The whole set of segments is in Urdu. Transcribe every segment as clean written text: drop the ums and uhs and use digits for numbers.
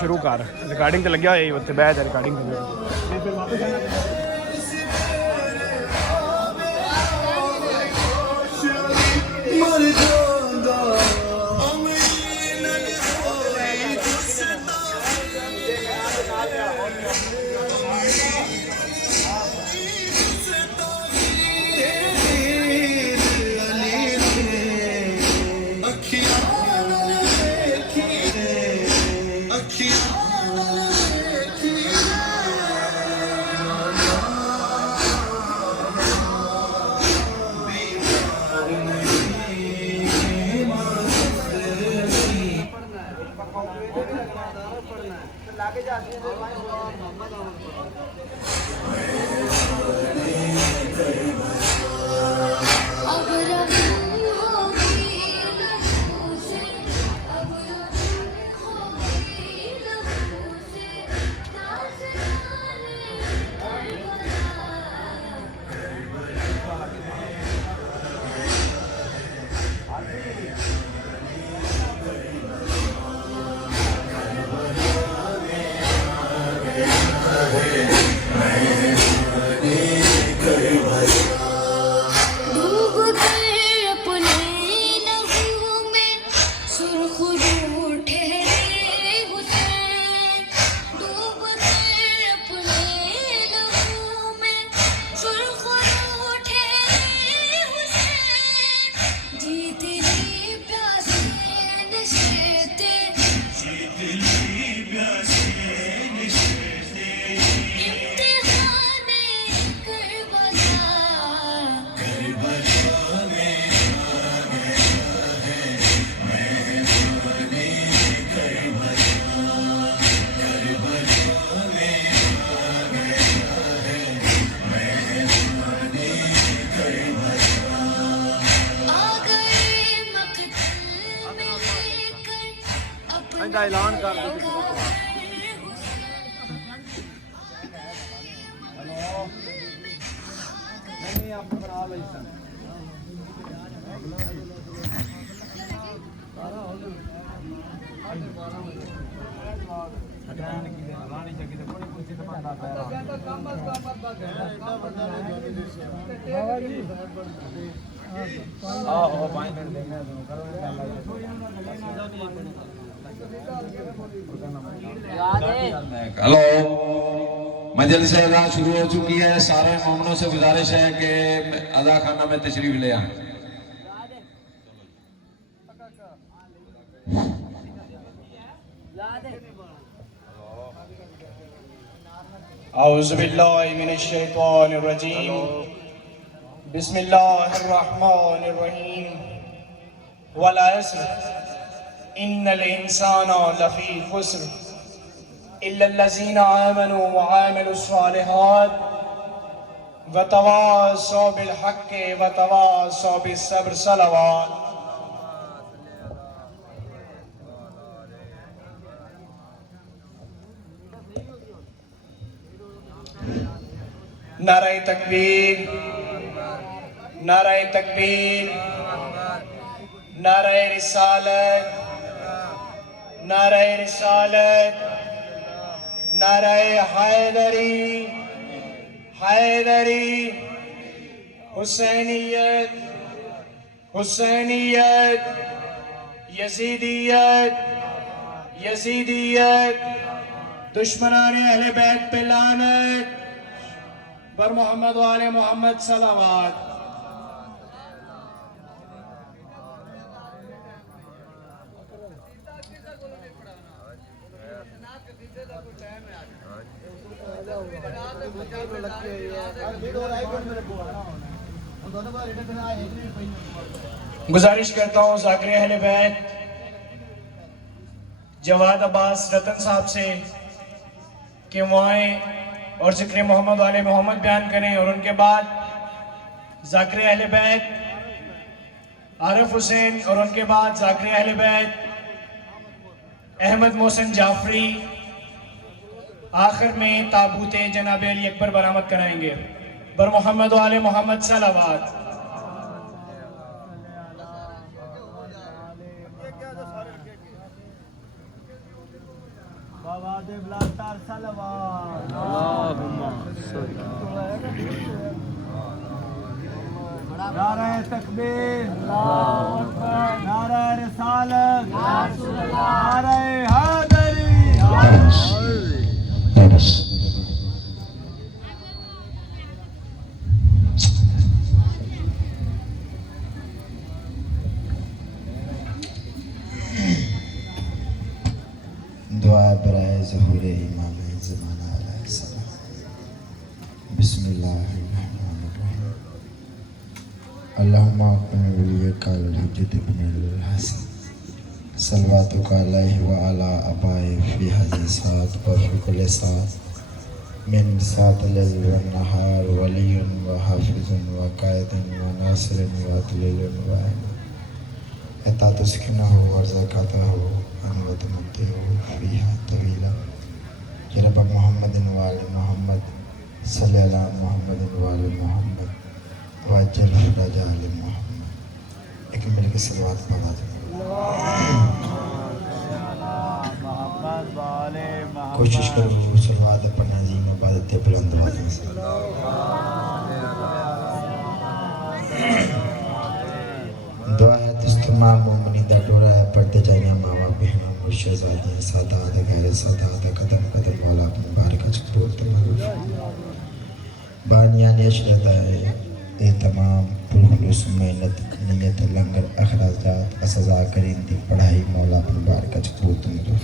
شروع کر ریکارڈنگ تے لگیا ہوئی اتنے بہ جا ریکارڈنگ پھر واپس آنا کا اعلان کر ہلو مجلس اذان شروع ہو چکی ہے. سارے مومنوں سے گزارش ہے کہ اذان خانہ میں تشریف لے آئیں. اعوذ باللہ من الشیطان الرجیم بسم اللہ الرحمن الرحیم والعصر ان الانسان لفی خسر الا الذین آمنوا وعملوا الصالحات وتواصوا بالحق وتواصوا بالصبر. صلوات. نعرہ تکبیر نعرہ تکبیر نعرہ رسالت نعرہ رسالت نعرہ حیدری حیدری حسینیت حسینیت یزیدیت یزیدیت دشمنان اہل بیت پہ لعنت بر محمد و آل محمد. صلوات. گزارش کرتا ہوں ذاکر اہل بیت جواد عباس رتن صاحب سے کہ وہ آئیں اور ذکر محمد علیہ محمد بیان کریں، اور ان کے بعد ذاکر اہل بیت عارف حسین، اور ان کے بعد ذاکر اہل بیت احمد محسن جعفری آخر میں تابوت جناب علی اکبر برآمد کرائیں گے. بر محمد و آل محمد. صلوات. واجب لا تار صلوات نعرہ تکبیر نعرہ رسالت نعرہ حیدری دعا برائے ظہور امام زمانہ علیہ السلام. بسم اللہ الرحمن الرحیم. اللہم اقم ولیک الحجت ابن الحسن صلواتک علیہ وعلا ابائے فی حضی سات وفی کل سات من سات لیل والنہار ولی وحافظ وقائد وناصر وعدلیل وعین اتا تسکنہ ورزقاتہ وتمتعه فيها طويلا يا رب محمد وآل محمد صلی علی محمد وآل محمد واجل فرج آل محمد. ایک مل کے صلوات پڑھا دیں. کوشش کرو صلوات پڑھنا عظیم عبادت بلند آوازوں سے. دعا ہے تس تمام مومنی دا ڈورا ہے پڑھتے جائیں ماما بہنوں شہزادیاں سادات غیر سادات قدم قدم والا اپنے بارکہ چکبول تمہارو بانیان اشرت ہے اے تمام پرخلوص محنت نیت لنگر اخراجات اسزا کرین دی پڑھائی مولا اپنے بارکہ چکبول تمہارو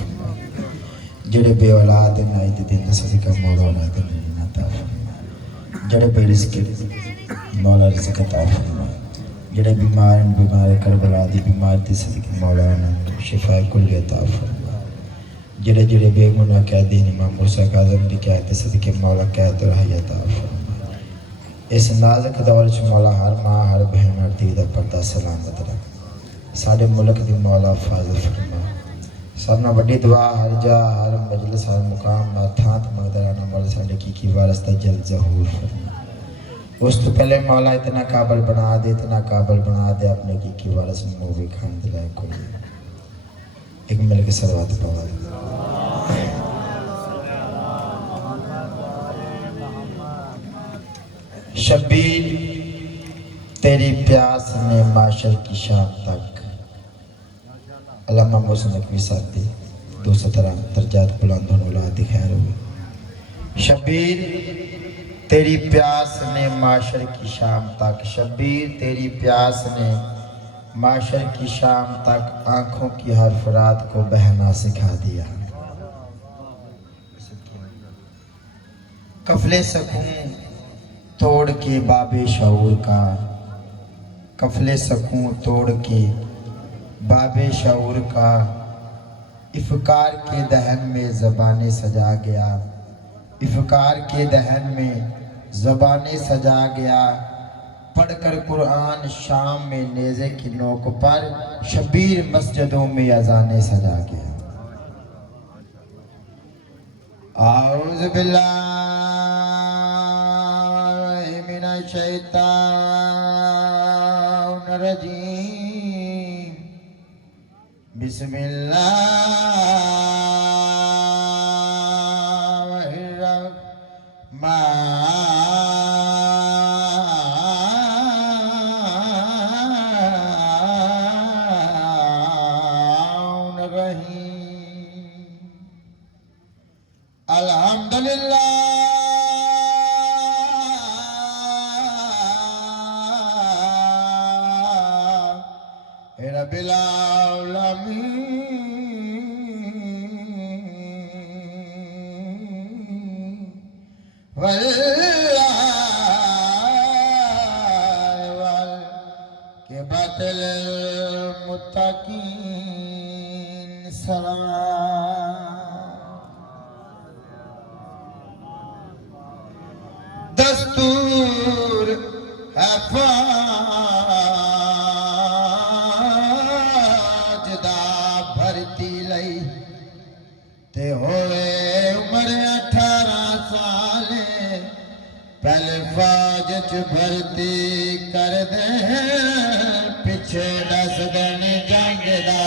جڑے بے اولاد نائی دی دن صدقہ مولا اولاد نائی ناتا فرمائے. جڑے بے رزق مولا رزق عطا فرمائے. جڑے بیمار کربلا دی بیمار دی صدقہ مولانا شفا کل عطا فرمائے. جڑے جڑے بے گناہ قیدی امام موسیٰ کاظم دی قید صدقہ مولا قید رہی عطا فرمائے. اس نازک دور چ مولا ہر ماں ہر بہن ہر دھی دا پردہ سلامت رکھ. ساڈے ملک دی مولا حفاظت فرمائے. سبنا بڑی دعا ہر جا ہر مجلس ہر مقام نہ تھانت مقدرانہ مولا ساڈے کی وارث دا جلد ظہور فرمائے. اس تو پہلے مولا اتنا قابل بنا دے اپنے کی وارث مووی کھان دلائے کوئی. ایک مل کے صلوات پڑھا دے. شبیر تیری پیاس نے معاشر کی شام تک. علامہ محسن نقوی صاحب دی 213 درجات بلند ہونے اولاد خیر ہوئی. شبیر تیری پیاس نے معاشر کی شام تک. شبیر تیری پیاس نے معاشر کی شام تک آنکھوں کی ہر فرات کو بہنا سکھا دیا. کفل سکون توڑ کے باب شعور کا. کفل سکون توڑ کے باب شعور کا. افکار کے دہن میں زبانیں سجا گیا. افکار کے دہن میں زبانیں سجا گیا. پڑھ کر قرآن شام میں نیزے کی نوک پر شبیر مسجدوں میں اذانیں سجا گیا. اعوذ باللہ من الشیطان الرجیم. بسم اللہ الرحمن الرحیم. الحمدللہ رب العالمین والعاقبۃ للمتقین. سلام. دستور ہے فوج دا بھرتی لئی تے ہوئے عمر 18 سال. پہلے فوج چ بھرتی کر دے پیچھے دس دن جنگ دا.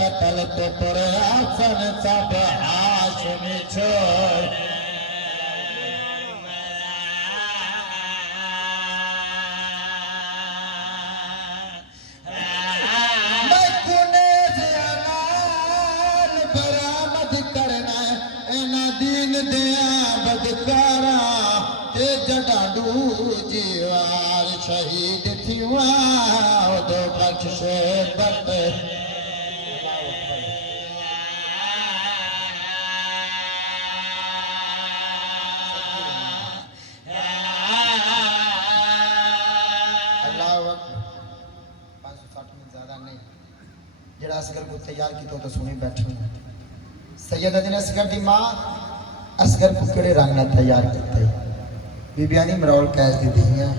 قتل تو پر حسن سب ہاشم چھوڑ جیوار شہید تھیوا دو بخش بت اللہ وقت 560 میں زیادہ نہیں جڑا اصغر کو تیار کی تو سنی بیٹھے سید ادین اصغر دی ماں اصغر کو کڑے رنگ نہ تیار کیتے بی بیانی مرول کیس دی دیاں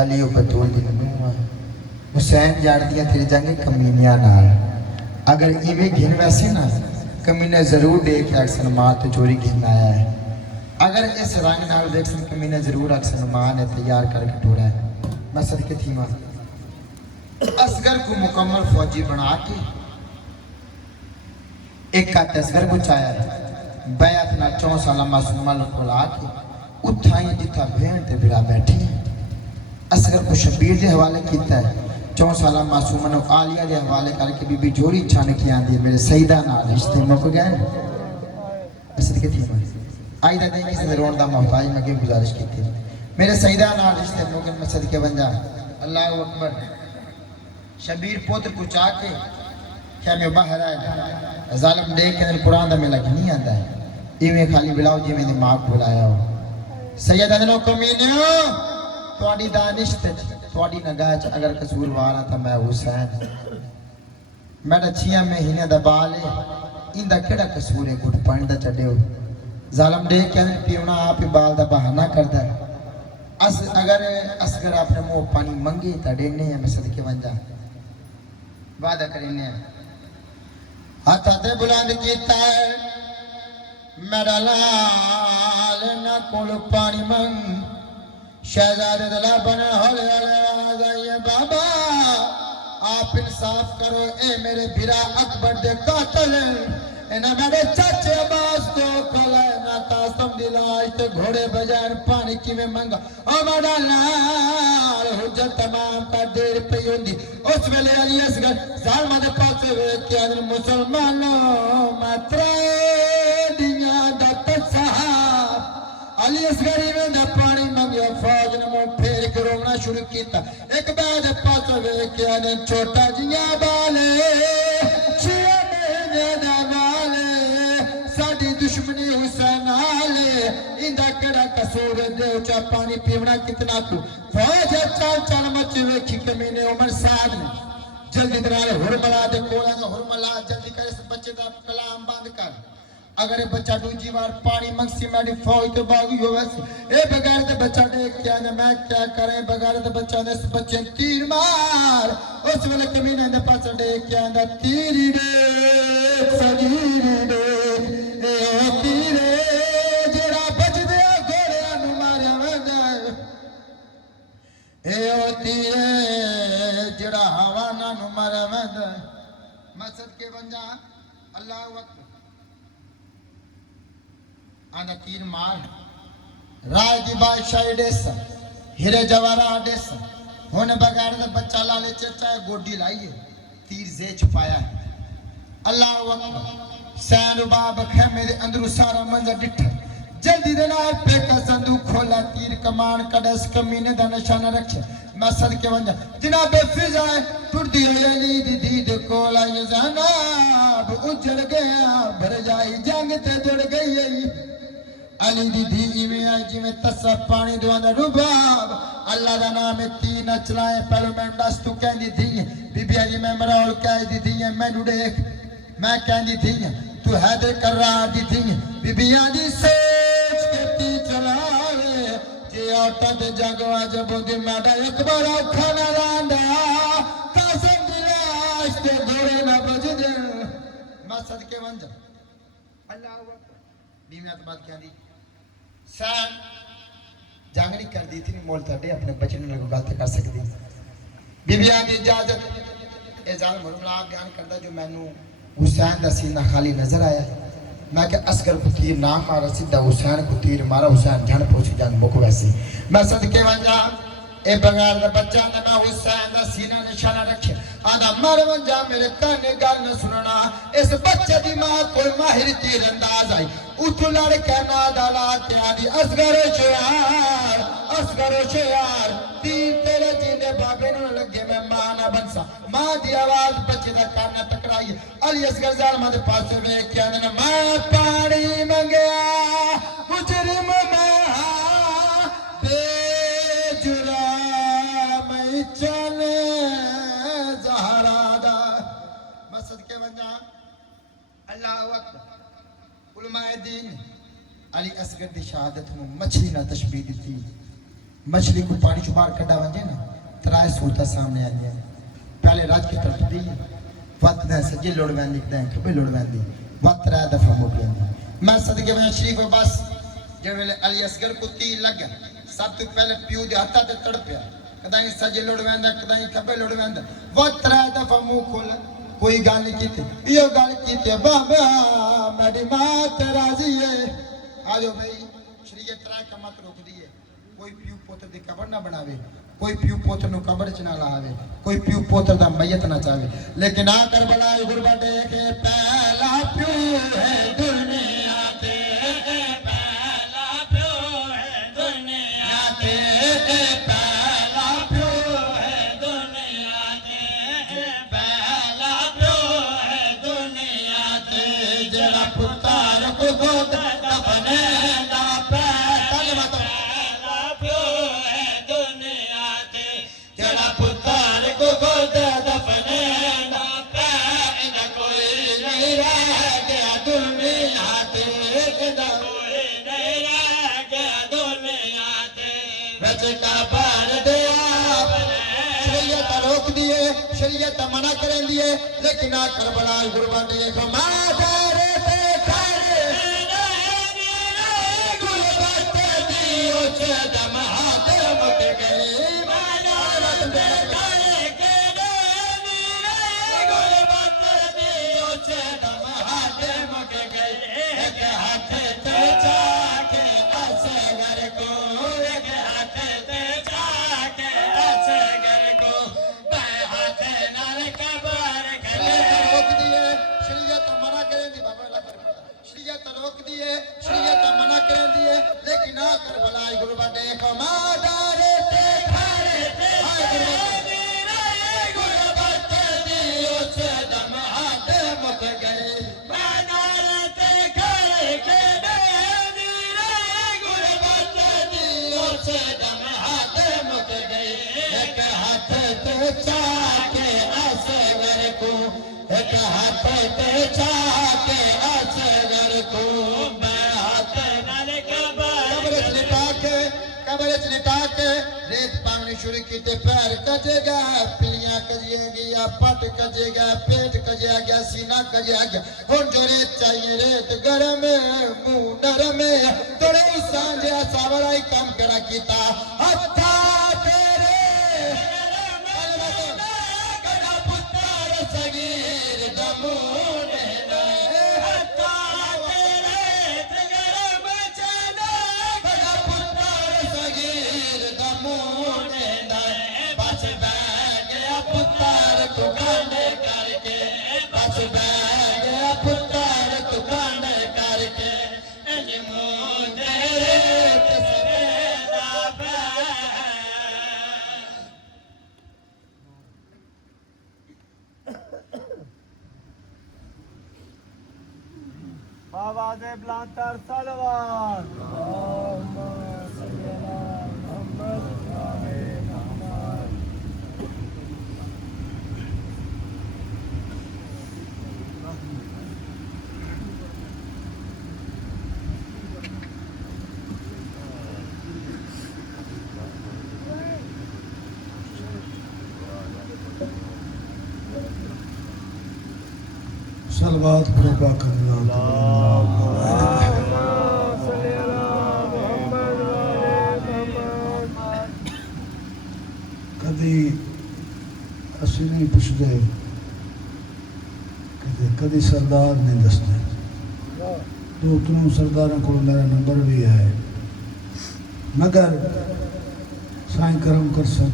علی و بطول دی نموہ حسین جاڑ دیا تیرے جنگے کمینیاں نال اگر ایوے گھن ویسے نا کمینے ضرور دیکھ اکسن ماں تو چوری گھن آیا ہے اگر اس رنگ نال دیکھسن کمینے ضرور اکسن ماں نے تیار کر کے ٹوڑا ہے میں صدقے تھی ماں اصغر کو مکمل فوجی بنا کے ایک کا تصغر کو چاہیا ہے بیعت نہ 4 سالہ معصومہ لکھو لا کے اتھائیں جتا بھین تے بلا بیٹھے ہیں اصغر کو شبیر دے حوالے کیتا ہے 4 سالہ معصومہ عالیہ دے حوالے کر کے بی بی جوڑی چھانے کی آن دی میرے سیدہ نال رشتے موقع گئے اسد کے تھی ماں آئیدہ دیں کسی نے رون دا محتاج مگے گزارش کی تھی میرے سیدہ نال رشتے موقع میں صدقے بن جا اللہ اکبر شبیر پوتر کو چاہ کے خیمے باہر آئے ظالم دیکھ کے قرآن دا میں لگ نہیں آتا ہے ایویں خالی بلاؤ جی میں نے ماں کو بلایا ہو سید ادنو کمینیو تواڈی دانش تے تواڈی نگاہ چ اگر قصور وارا تا میں حسین میرا 6 مہینے دا بال ہے ایندا کیڑا قصور ہے گھٹ پانی دا چڈے ہو ظالم دیکھ کے پیونا آپ ہی بال دا بہانہ کردا ہے اگر اصغر اپنے منہ پانی منگے تا دینے ہیں میں صدقے بن جا وعدہ کرنے ہیں ہاتھ تے بلند کیتا ہے میرا لال نہ کول پانی منگ شہزادے دلا بنا ہولے آواز آئیے بابا آپ انصاف کرو اے میرے بھرا اکبر دے قاتل انہا میرے چاچے عباس کو کھلائے نہ تاسم دلاج تے گھوڑے بجائن پانی کی میں منگا او میرا لال حجت تمام کا دیر پہ ہوندی اس ویلے علی اصغر ظالمہ دے پاس ہوئے کہ ادھر مسلمانوں ماترے دنیا دا تصحاب علی اصغری میں دا پانی منگیا فوج نے مو پھیر کے رونا شروع کیتا ایک بعد پاس ہوئے کہ ادھر چھوٹا جیا بالے 6 مہینے دا دشمنی حسین آلے اندہ کڑا کسور دے اچھا پانی پیونا کتنا کو فوج چال چال مچے ویکھی کمینے عمر سعد نے جلدی درالے حرملہ دے کولا کا حرملہ جلدی کر اس بچے دا کلام باندھ کر اگر یہ بچہ دوجی بار پانی منگسی میڈی فوج تو باغی ہو ویسے اے بغیر دے بچہ دیکھ کیا نا میں کیا کریں بغیر دے بچہ دے اس بچے تیر مار اس ویلے کمینے دے پاس دیکھ کیا نا تیری دیکھ سگیری دیکھ اے او تیرے جڑا بچ دیا گھوڑے انو ماریا وگا اے او تیرے جڑا ہوانا نو ماریا وگا مسجد کے بن جا اللہ وقت آنہ تیر مار رائے دی بادشاہی دیسا ہرے جوارہ دیسا ہونے بغیر دا بچہ لالے چچا گوڑی لائیے تیر زے چھپایا ہے اللہ وقت سین و باب خیمے دے اندرو سارا منظر ڈٹھا جلدی دے نائے پیکا صندوق کھولا تیر کمان کڑس کمینے دا نشانہ رکھے میں صدقے ونجا جناب فضائے ٹوٹ دی علی دی دید کولا یہ زناب اجڑ گیا بھر جائی جنگ تے جڑ گئی علی دی دی میں آئی جی میں تصف پانی دوان دا رباب اللہ دا نام تین اچلائے پہلو میں ڈس تو کہندی تھی بی بی علی میں مراؤل کہندی تھی میں نو دیکھ میں کہندی تھی تو حیدر کرار دی تھی بی بی علی سوچ کے تی چلاوے جی آٹا دے جاگوا جب دی میڈا اکبر کھانا راندا قاسم دلاش تے گھوڑے نہ بج دے میں صدقے ونجا اللہ اکبر بیوی اتباد کہندی سان جنگ نہیں کر دی تھی مول تھے اپنے بچے نے لگو گاتے کر سکتی بی بی آن دی اجازت اے ظالم حرملہ بیان کردہ جو میں نو حسین دا سینہ خالی نظر آیا میں کہ اصغر کو تیر نہ مارا سیدھا حسین کو تیر مارا حسین جان پہنچی جان بکو ویسے میں صدقے ونجا اے بغیر دا بچہ نے میں حسین دا سینہ نشانہ رکھے آدھا مر ونجا میرے کانے گال نہ سننا اس بچہ دی ماں کوئی ماہر تیر انداز آئی اتھو لڑکے نادالا کے آدھی اصغر شیار تیر تیرے جینے بابے نہ لگے میں ماں نہ بنسا ماں دی آواز بچے دا کارنا ٹکرائی علی اصغر ظالمہ دے پاس ہوئے کیا نے ماں پانی منگیا مجرم میں ہاں بے جرام چلے زہرا دا مسجد کے ونجا اللہ اکبر علماء دین علی اصغر دی شہادت میں مچھلی نہ تشبیح دیتی مچھلی کو پانی چو باہر کڑا ونجے نا ترائے صورتہ سامنے آئی ہیں پہلے راج کی طرف دی وقت دیں سجی لوڑ وین دیکھ دیں کبھی لوڑ وین دی وقت رائے دفعہ موٹ وین دی میں صدقے میں شریف و بس جب میں علی اصغر کو تیر لگا سب تو پہلے پیو دے ہتھا تے تڑ پیا کدائیں سجی لوڑ وین دا کدائیں کبھی لوڑ وین دا وقت رائے دفعہ مو کھولا کوئی گال نہیں کیتے یہ گال کیتے بابا میری ماں راضی ہے آجو بھائی شریعت رائے کا مت روک دیئے کوئی پیو پوتر دی قبر نہ بناوے کوئی پیو پوتر نو قبر چ نہ لاوے کوئی پیو پوتر دا میت نہ چاہے لیکن آ کر بلائے غربا دیکھے پہلا پیو ہے دنیا تے پہلا پیو ہے دنیا تے پہلا پیو ہے دنیا تے پہلا پیو ہے دنیا تے جڑا پتر کو گود دفنے دا پہلا پیو ہے دنیا تے جڑا پتر کو گود دفنے دا پہلا کوئی نہیں رہ گیا دنیا تے کوئی نہیں رہ گیا دنیا تے بچ کا بار دیا شریعت روک دیے شریعت منع کریں دیے لیکن آ کربلا غربا دیکھ مادر تے کھڑے غربت دیو چدم ہاتھ مک گئے مادر تے کھڑے غربت دیو چدم ہاتھ مک گئے ایک ہاتھ تے چاکے اصغر کو ایک ہاتھ تے چاکے اصغر کو بے ہاتھ نال قبر کھلے روک دیے شریعت منع کریں دی بابا اللہ فرماتا شریعت روک دیے شریعت منع کریں دیے لیکن آ کربلا غربا دیکھو مادر تے کھڑے غربت دیو چدم ہاتھ مک گئے مادر تے کھڑے غربت دیو چدم ہاتھ مک گئے ایک ہاتھ تے چاکے اصغر کو ایک ہاتھ تے چاکے اصغر کو میں ہاتھ نال قبر چ لٹا کے ریت پانی شروع کی تے پیر کجے گا پلیاں کجے گیا پٹ کجے گا پیٹ کجے گیا سینہ کجے گیا ہن جو ریت چاہیے ریت گرم منہ نرم تھوڑے سانجے ساورائی کام کرا کیتا ہتھا تیرے گڑا پتر صغیر دمون ہتھا تیرے گرم چنا گڑا پتر صغیر دمون بس بہ گیا پتر تو کانڈے کر کے بس بہ گیا پتر تو کانڈے کر کے منہ تیرے تسبیح پہ آواز بلند تر صلوات اللہم صلی علی محمد و آل محمد صلوات پڑھو پاک اللہ کدی اسی نہیں پوچھتے کدی کدی سردار نہیں دستے دو تنوں سرداروں کو میرا نمبر بھی ہے مگر سائیں کرم کر سن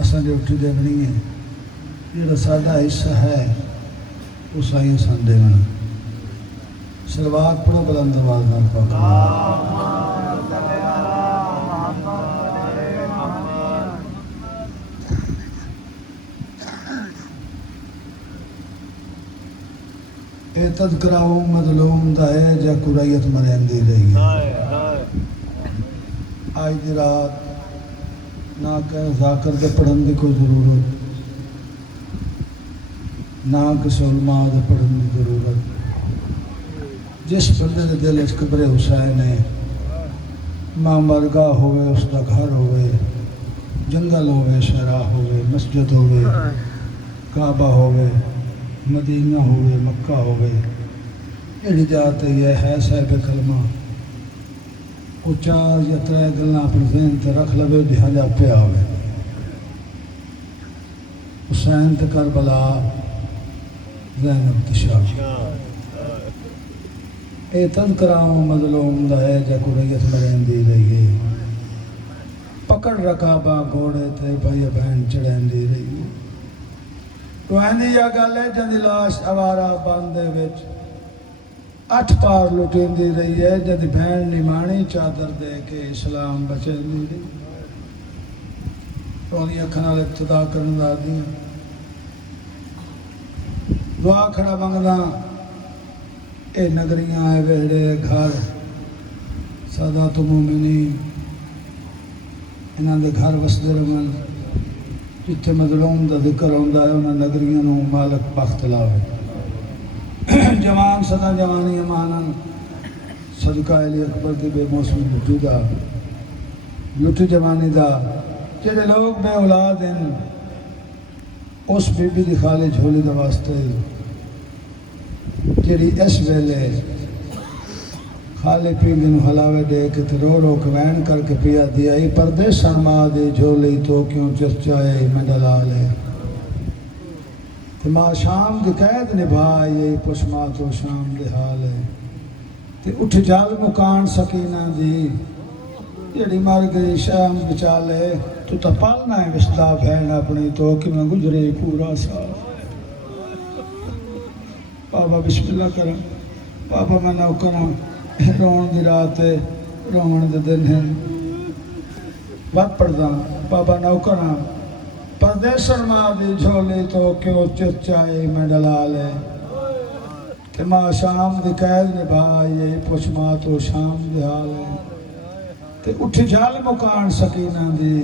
اساں ڈیوٹی دیونی ہے جڑا ساڈا حصہ ہے وہ سائیں سن دیونا سلوات پڑھو بلند آواز نال پاک اے تذکرہ مظلوم دا ہے جا قریت مرندی رہی آج دی رات نہ کہ ذاکر دے پڑھن دی کوئی ضرورت نہ کسی علماء دے پڑھن دی ضرورت جس بندے دے دل اچ قبر حسین ہے ماں مرگاہ ہوئے اس دا گھر ہوئے جنگل ہوئے شہرہ ہوئے مسجد ہوئے کعبہ ہوئے مدینہ ہوئے مکہ ہوئے یہ جات یہ ہے صاحب کلمہ وہ چار یا ترے گلنا اپنے ذہن تے رکھ لوے دہاجا پہ آوے حسین تے کربلا زینب تشاہ اے تذکرہ مظلوم دا ہے جا قریت مرندی رہی پکڑ رکابہ گھوڑے تے بھائی بہن چڑھندی رہی تو ایندی یا گل ہے جن دی لاش اوارا باندے وچ 8 پار لٹیندی رہی ہے جن دی بہن نمانی چادر دے کے اسلام بچیندی رہی تو انہی اکھن والے ابتدا کرن دا دی دعا کھڑا منگدا اے نگریاں اے ویڑے گھر سادات مومنین انہاں دے گھر وسدے رہن جتھے مظلوم دا ذکر ہوندا ہے انہاں نگریاں نوں مالک بخت لاوے جوان سدا جوانی امانن صدقہ علی اکبر دی بے موسمی لٹی دا لٹی جوانی دا جڑے لوگ بے اولاد ہیں اس بی بی دی خالی جھولی دا واسطے جڑی اس ویلے خالی پینگی نو حلاوے دے کے تے رو رو کے وین کر کے پیا دیا ای پردیسن ماں دی جھولی تو کیوں چرچائے میں ڈلا لے تے ماں شام دی قید نبھائی ای پش ماں تو شام دی حال ہے تے اٹھ جال مکان سکینہ دی جڑی مر گئی شام بچا لے تو تا پالنا ہے وسدا بہن اپنی تو کہ میں گزرے پورا سال بابا بسم اللہ کریں بابا میں نوکروں رون دی رات ہے رون دے دن ہیں بات پڑھدا بابا نوکراں پردیسن ماں دی جھولی تو کیوں چرچائے میں ڈلا لے کہ ماں شام دی قید نبھائی پوچھ ماں تو شام دی حال ہے تے اٹھ جال مکان سکینہ دی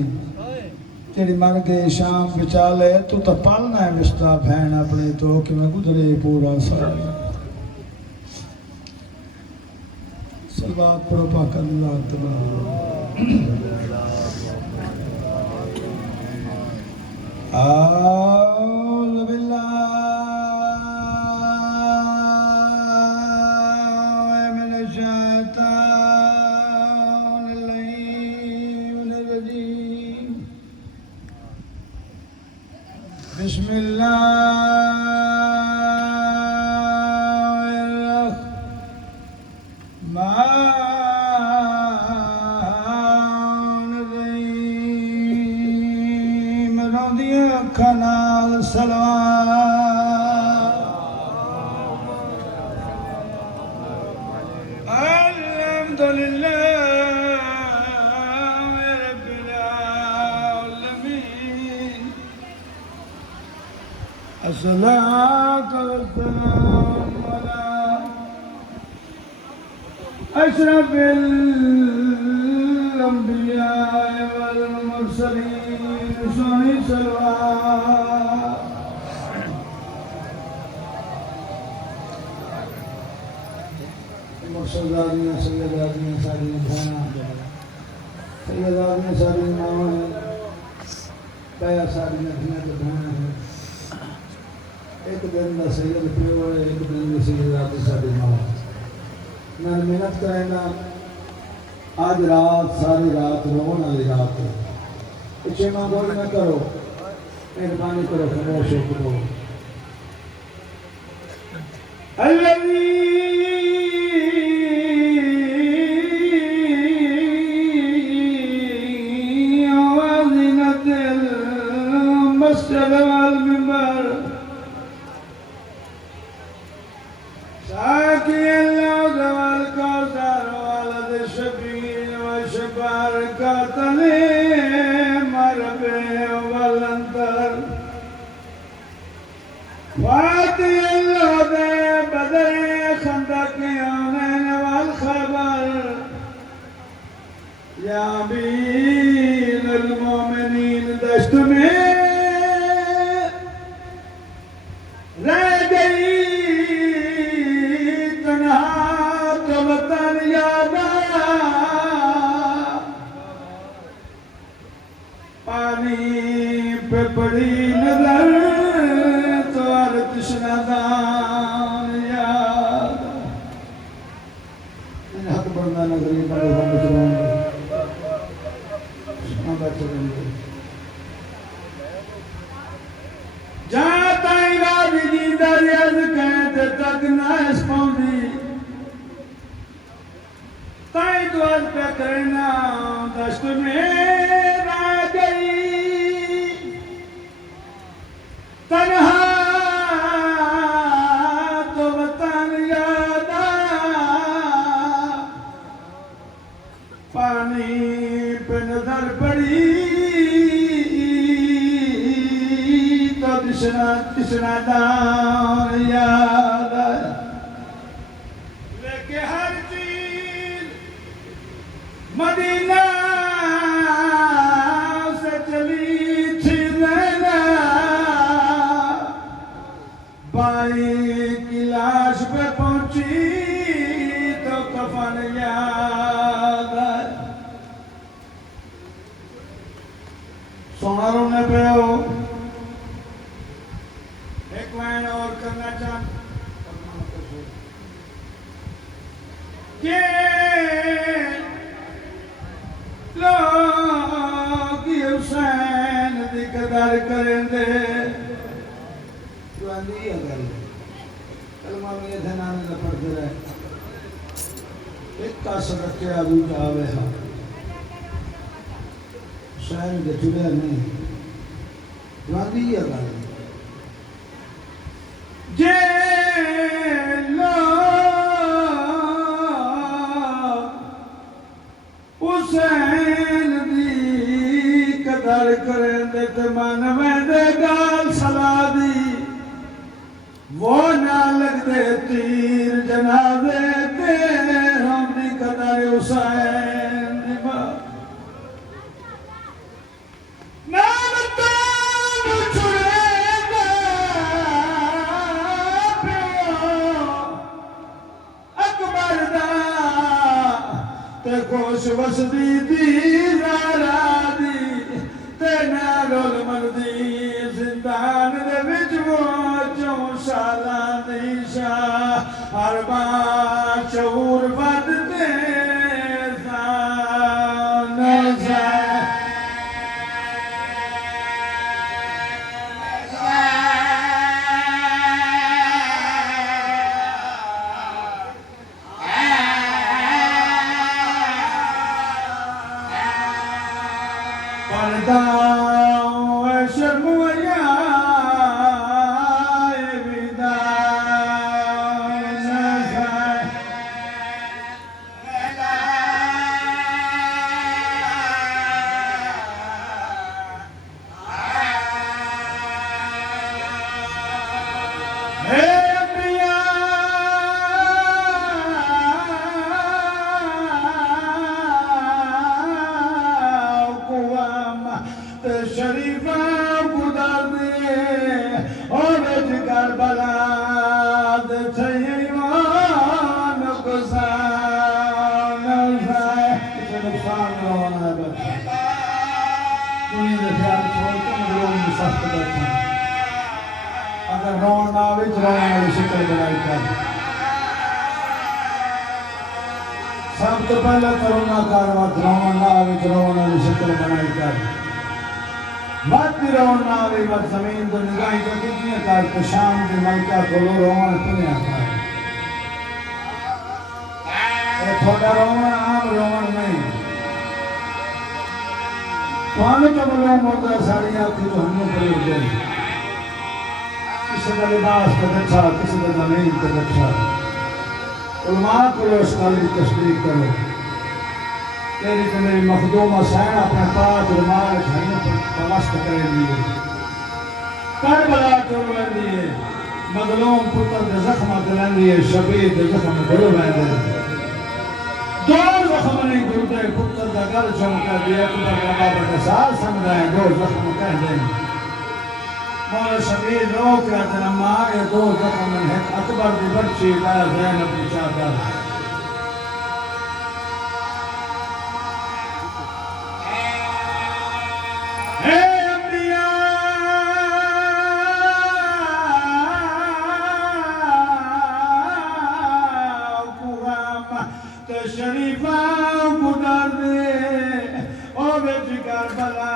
تیری مر گئی شام بچا لے تو تا پالنا ہے وسدا بہن اپنی تو کہ میں گزرے پورا سال سلوات پڑھو پاک اللہ تبارک اعوذ باللہ من الشیطان اللعین الرجیم بسم اللہ کنال سلوات الحمدللہ رب العالمین الصلاة والسلام علی اشرف الانبیاء والمرسلین سونی سلوات مرسلداریاں سیدادیاں ساری بھانا سیدادیاں ساری ماں پیا ساری نکھیاں تو بھانا ہے ایک دن دا سید پیو ہے ایک دن دا سیدادی ساری ماں میں محنت کریں گا آج رات ساری رات رون والی رات ہے پیچھے ماں بول نہ کرو مہربانی کرو خاموش ہو کرو الذي وزنت المسجد والمنبر ساقي اللوز والكوثر ولد الشفيع والشفار قاتل مربي والانتر واتي اللوز بدر خندق يومين والخبر يا أمير المؤمنين دشت میں رہ گئی تنہا تو وطن یاد آیا پانی پہ پڑی نظر تو تشنا دان یاد ان حق بڑھنا نظری بڑے ہم بچروں گے جہاں تائیں راضی جی دریاز کہتے تک نہ اس پاؤں تائیں دعا پہ کرنا دشت میں رہ گئی تنہا تو وطن یاد آیا پانی پہ نظر پڑی تو تشنا دان یاد آیا لے کے ہر چیز مدینہ سے چلی تھی لینا بائی کی لاش پہ پہنچی تو کفن یاد آیا سوناروں نے پہ ہو ایک لائن اور کرنا چاہتا کہ لوگ حسین دی قدر کریں دے تو اندھی اگر کلمہ میں دھنانے لپڑ دے رہے ایک کا صدق کے آدھو جاوے ہاں حسین دے چلے نہیں تو اندھی اگر جے لوگ حسین دی قدر کریں دے تمان میں دے گال سلا دی وہ نہ لگ دے تیر جنازے تے ہم دی قدر حسین دی بات نام تان چھڑے گا اکبر دا تے خوش وسدی دی زارا دی تے نارول مردی زندان دے وچ وہ 4 سالاں دی شاہ ہر بار شعور ود تے زان پرداؤں اے شرمویا اے وداع نظر اے انبیاء شریفہ گزار دے اور جگر بلاد چھیوان گزار نظر اسے نقصان رونا ہے بچہ دنیا دے خیال چھوڑ کم روم میں سخت بیٹھا اگر رونا آوے رونا والی شکل بنائی کر سب تو پہلے کرونا کارواں رونا آوے رونا والی شکل بنائی کر بات رون ناوی بات زمین تو نگاہی تو کتنی کار تو شام دی ملکہ کھولو روان پنیا کار تھوڑا رومن عام رومن نہیں تمہیں تو معلوم ہوتا ہے ساری آنکھیں تو ہم نے پڑے ہوتے ہیں کسی کا لباس کا اچھا کسی کا زمین کا اچھا علماء کو اس کال کی تصدیق کرو تیری کہ میری مخدوم حسین اپنے پاک علماء جھائیوں پر پوست کریں دیئے کربلا چوریں دیئے مظلوم پتر دے زخم دلیں دیئے شبیر دے زخم گلو میں دے دو زخم نہیں گردے پتر دا گل چمکا دیئے اکبر کا بابا کا سال سمجھائیں دو زخم کہہ دیں مولا شبیر روک رہا تھا ماں یہ دو زخم ہے اکبر دی بچی لایا زینب کی چادر اے انبیاء قرآن تشریفہ گدر دے او بیچ کربلا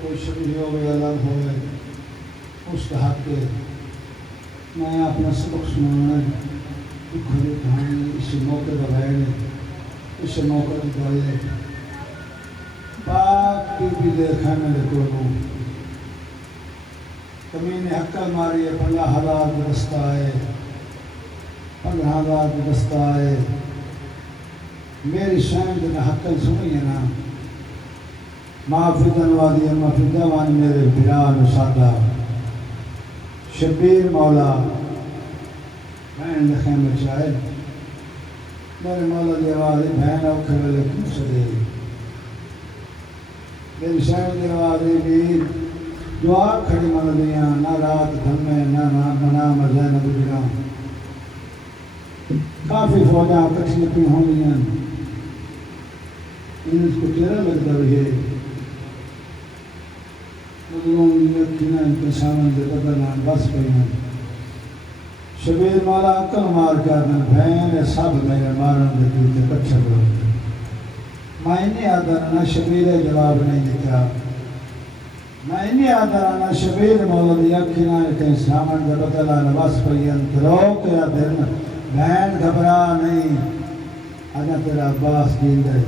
کوئی شبیہ ہوئے الگ ہوئے اس حق کے میں اپنا سبق سنانا دکھ کہانی کسی موقع کا ہے اس موقع کی گل ہے پاک بی دے خیمے دے کولوں کمین حقل ماری ہے 50,000 کا رستہ ہے 15,000 کا رستہ ہے میری شہن دے حقل سنی ہے نا معافی دنوادی معافی دوانی میرے بھران و سادہ شبیر مولا بہن دے خیمے چاہے میرے مولا دی آوازی بہن اوکھے لے کیوں سے دے میری شہن دی آوازی بھی دعا کھڑی من دیاں نہ رات دھمے نہ منام زینب بنا کافی فوجاں کٹھی پی ہونیاں ان کو تیرا لگتا بھی ہے مظلوم دی اکھیاں انتشامن دے بدلان بس پہیاں شبیر مولا عقل مار کرنا بہن سب میرے مارن دے کیتے کچھا کرو میں انہیں آدھانا شبیر جواب نہیں دیتا میں انہیں آدھانا شبیر مولا دی اکھیاں کہیں سامن دے بدلان بس پہیاں روک یا دن بہن گھبرا نہیں آجا تیرا عباس دین دے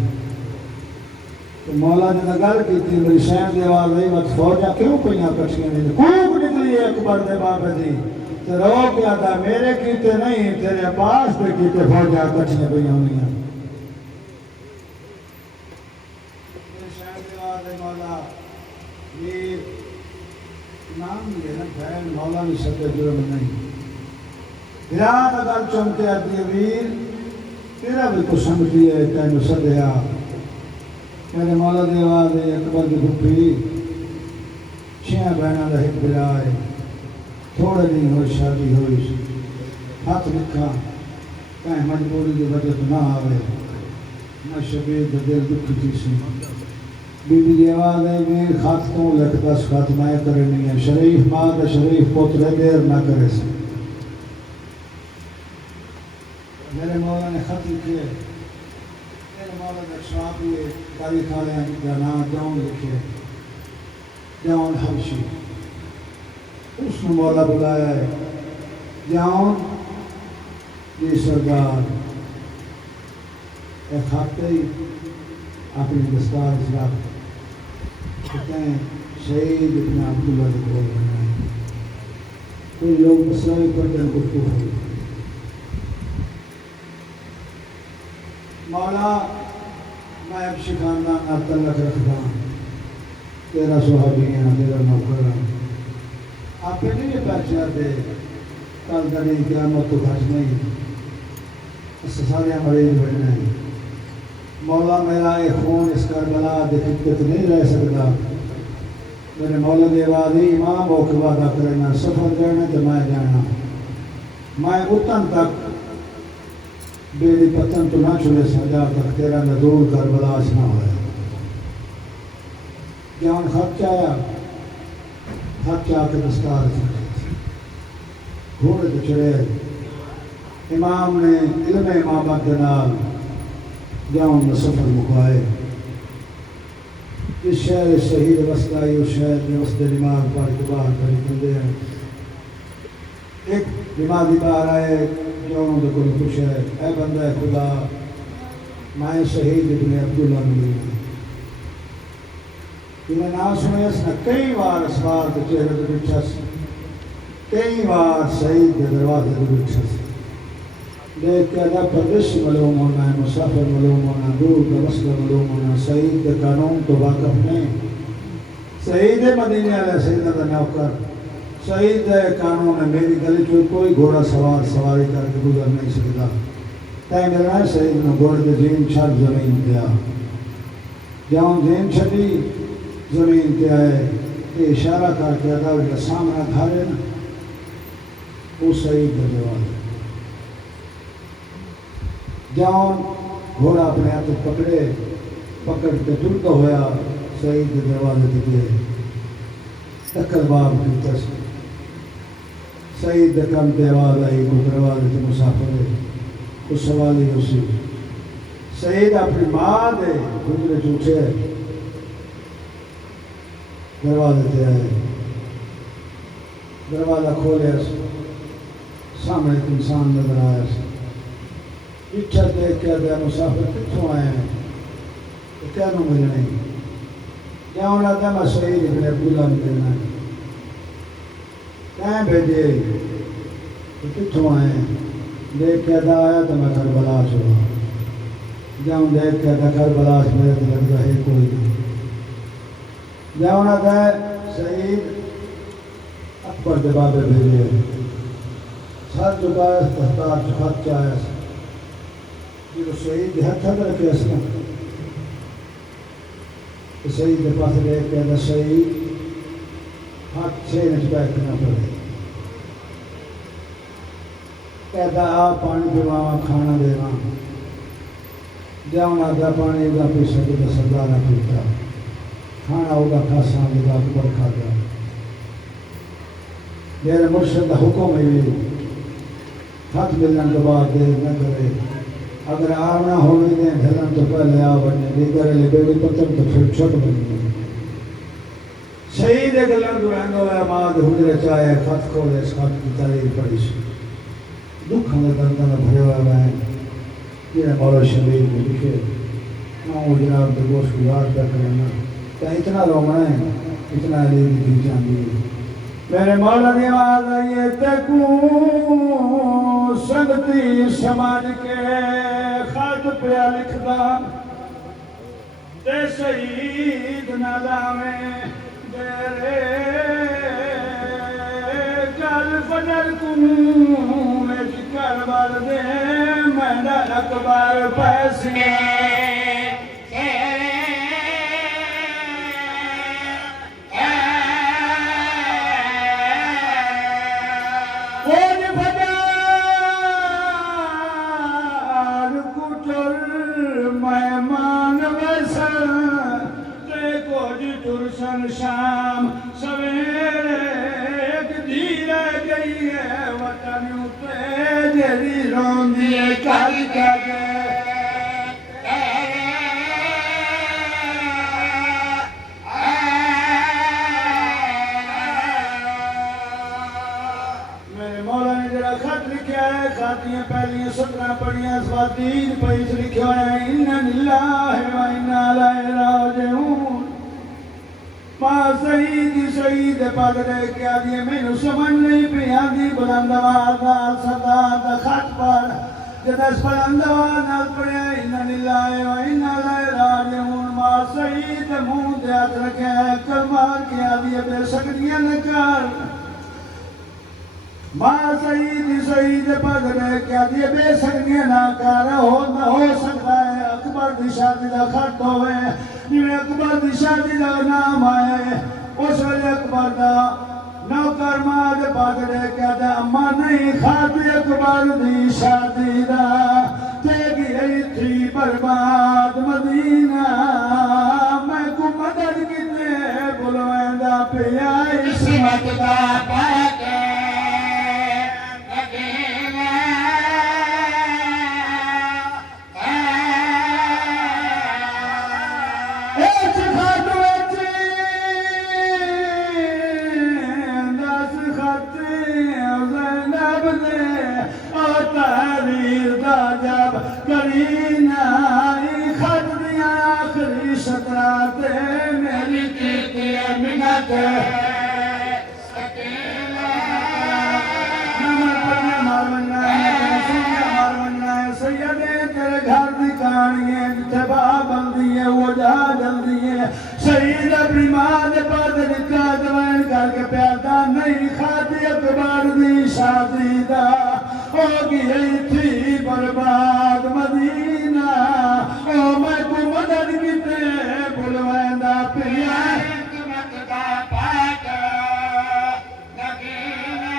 تو مولا نے گل کی تھی میری شہر دی آواز رہی مت فوجا کیوں پہیاں کٹھیاں نہیں کوک نکلی اکبر دے بابے دی تو رو کیا تھا میرے کیتے نہیں تیرے عباس پہ کیتے فوجا کٹھیاں پہیاں ہونیاں میری شہر دی آواز رہی مولا یہ نام یہ نا بہن مولا نے سکے جرم نہیں گران اگر چمکے آتی ویر تیرا بھی کو سمجھی ہے تینو صدیا میرے مولا دی آواز ہے اکبر دی بھپی چھیاں بہنہ دا ایک برائے تھوڑے دن ہوئی شادی ہوئی ہاتھ لکھا کہیں مجبوری دی وجہ تو نہ آوے نہ شبیر دا دل دکھی تھی سی بی بی دی آواز ہے میر خط تو لکھ دس خط میں کرے نہیں ہے شریف ماں دا شریف پوترے دیر نہ کرے سی میرے مولا نے خط لکھے میرے مولا نے شراب ہوئے تاریخ آلے ہیں کہ نام جاؤن لکھے جاؤن حبشی اس نے مولا بلایا ہے جاؤن یہ سردار ایک خطے ہی اپنی دستار اسلام کہتے ہیں شہید ابن عبداللہ کو بولنا ہے کوئی لوگ مسئلہ پر جن کو ہوئی مولا میں اب شکاندان آپ تلک رکھتا ہوں تیرا صحابی ہیں تیرا نوکر ہوں آپ پہ نہیں یہ پہچار دے کل دنی قیامت تو گھاش نہیں اس سے سارے مریض بیٹھنے ہیں مولا میرا ایک خون اس کربلا دکھت نہیں رہ سکتا میرے مولا دی آوازی امام ہو کے وعدہ کرنا سفر کرنے تو میں جانا میں اتن تک بیڑی پتن تو نہ چھلے سجا تک تیرا ندور کربلا نہ ہوئے جان خط چایا خط چاہ کے دستار گھوڑے تو چڑھے امام نے علم امامت دنال جاؤں میں سفر مکوائے اس شہر شہید وسطائی اس شہر میں وسط دماغ پاڑی کے باہر کری کندے ہیں ایک دماغی باہر آئے جاؤں دے کوئی خوش ہے اے بندہ خدا میں شہید ابن عبداللہ ملی انہیں نام سنے اس نے کئی بار اس بار کے چہرے دے بچھا سی کئی بار شہید کے دروازے دے بچھا سی دیکھ کے ادھا پردش ملوم ہونا ہے مسافر ملوم ہونا دور کا مسئلہ ملوم ہونا شہید کے قانون تو واقف نہیں شہید مدینہ علیہ سیدہ دا نوکر شہید قانون ہے میری گلی جو کوئی گھوڑا سواری کر کے گزر نہیں سکتا تین رہا شہید نے گھوڑے دے زین چھڑ زمین دیا جاؤں زین چھڑی زمین دیا ہے یہ اشارہ کر کے ادھا کا سامنا کھارے نا وہ شہید دے جواب جاؤں گھوڑا اپنے ہاتھ پکڑے پکڑ کے ٹرتا ہویا شہید دے دروازے دے تکر باب کی تشکر سعید دے کم تے آواز آئی کو دروازے تے مسافر ہے اس سوالی اسی سعید اپنی ماں دے گزرے چوچے دروازے تے آئے دروازہ کھولے سامنے ایک انسان نظر آیا پچھا دیکھ کے دیا مسافر کتوں آئے ہیں تو کیا نو ملنے کیا ہونا تھا میں شہید ابن عبداللہ ملنا ہے کہیں بھیجے تو کتوں آئے ہیں دیکھ کے دا آیا تو میں کربلا چھوڑا جاؤں دیکھ کے دا کربلا سے میرے دل لگتا ہے کوئی نہیں جاؤں نہ تھا شہید اکبر دبابے بھیجے سر چکایا دستار چکھات چاہیا جو شہید دے ہتھا کر کے اسنا تو شہید دے پاس دیکھ کے دا شہید ہاتھ سے نچکا اتنا پڑے کہتا آپ پانی پیواں کھانا دیواں جاؤں آدھا پانی دا پیسہ کے دا سردارہ پیتا کھانا ہوگا کھاساں دا اکبر کھا گیا میرے مرشد دا حکم ہے ہاتھ ملن کے بعد دیر نہ کرے اگر آنا ہونے دیں ڈھلن تو پہلے آ بننے دیگر لے بیڑی پتر تو پھر چھوٹ بننے شہید گلن کو رہنگا ہویا ماں دے حجرے چاہے خط کھولے اس خط کی تحریر پڑی سی دکھاں دے دردہ بھرے ہوئے بہن یہ مولا شبیر کو لکھے ماں جناب دے گوشت کو یاد کر کرنا کہ اتنا رومنا ہے اتنا علی دی جاندی میرے مولا دی آواز آئیے تکوں سنگتی سماج کے خط پہ لکھدا تے شہید نظامیں دیرے جل فجر کنوں میں کربل دے میں اکبر پیسے شام سویرے ایک دھیرے گئی ہے وطن اتے جیری روندی کل کگے میرے مولا نے جڑا خط لکھیا ہے خاتیاں پہلیاں 17 پڑھیاں سواتین پیس لکھیا ہے اِنَّ لِلَّهِ وَإِنَّا إِلَيْهِ رَاجِعُونَ ماں شہید پاک دے کیا دیئے میں نو سمجھ نہیں پہ آدھی بلندوار نال سردار دا خط پڑھ جدس بلندوار نال پڑھے اِنَّ لِلَّهِ وَإِنَّا إِلَيْهِ رَاجِعُونَ ماں شہید منہ دے ہاتھ رکھے کلمار کیا دیئے بے سکریاں نکار ماں شہید پاک دے کیا دیئے بے سکریاں نکار ہو سکتا ہے اکبر دی شادی دا خط ہوئے جنہیں اکبر دی شادی دا نام آئے اس ویلے اکبر دا نوکر ماں دے پاک دے کیا دا اماں نہیں خاطی اکبر دی شادی دا تے گئی تھی برباد مدینہ میں کو مدد کتے بلویں دا پیا عصمت دا پاک میری کیتی منت سیدے تیرے گھر دی کہانیے جتھے بندی ہے وہ جا جلدی ہے شہید اپنی ماں دے پاس نکا دوائن کر کے پیادا نہیں خاطی اکبر دی شادی دا ہو گئی تھی برباد مدینہ او میں کو مدد کیتے بلویں دا پیا حکمت دا پاک نگینہ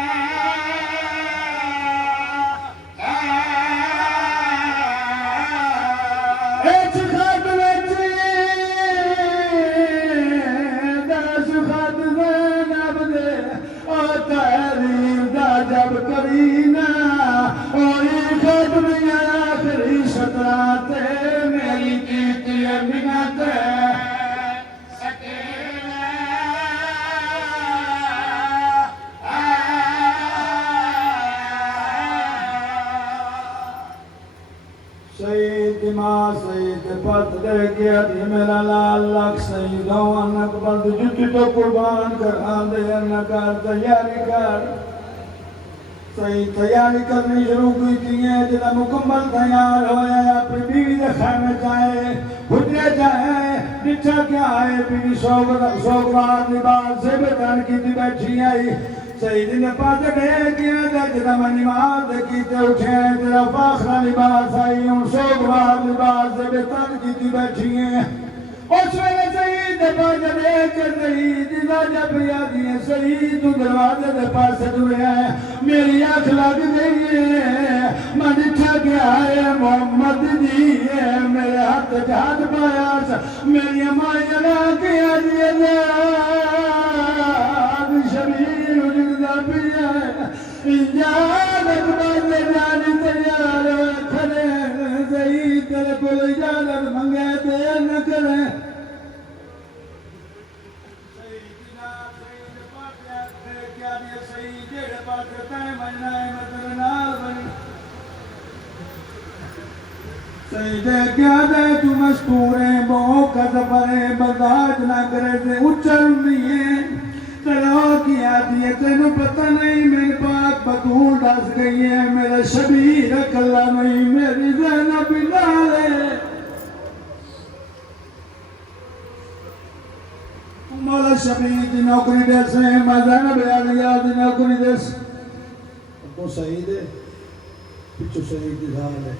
ایچ خط ویچی دس خط زینب دے او تحریر دا جب کرینہ او خط میاں دی ماں سید پت دے گیا دی میرا لال لکھ سید انک بند جتی تو قربان کر آندے انکار تیاری کر سید تیاری کرنی شروع کی تھی ہے جنہ مکمل تیار ہوئے اپنی بیوی دے خیمے جائے حجرے جائے نچھا کیا آئے بیوی سوگوار لباس سے بیٹھن کی تھی بیٹھی آئی سید نے پاس گئے کیا تھا جنہ میں نماز کیتے اٹھے تیرا فاخرہ لباس آئی ان سوگوار لباس سے بیٹھن کی تھی بیٹھی ہیں اس ویلے سید پاس گئے کہ سید دا جب یادی ہے سید دروازے دے پاس دوئے ہیں میری آنکھ لگ گئی ہے میں نٹھا گیا ہے محمد دی ہے میرے ہاتھ جہاد پایا میری امائی جنا کیا دیئے شبیر جگدہ پیا اجازت بندے جانی تیار کھڑے سید تیرے کو اجازت منگے دے نہ کریں سیدے کیا دے تو مستورے موقع دفرے برداشت نہ کرے سے اچھل نہیں ہے تیرا کیا دیئے تینو پتہ نہیں میرے پاک بطول ڈس گئی ہے میرا شبیر اکلا نہیں میری زینب نالے مولا شبیر دی نوکری دے سے میں زینب علیہ دی نوکری دے سے ابو سعید ہے پچھو سعید دی حال ہے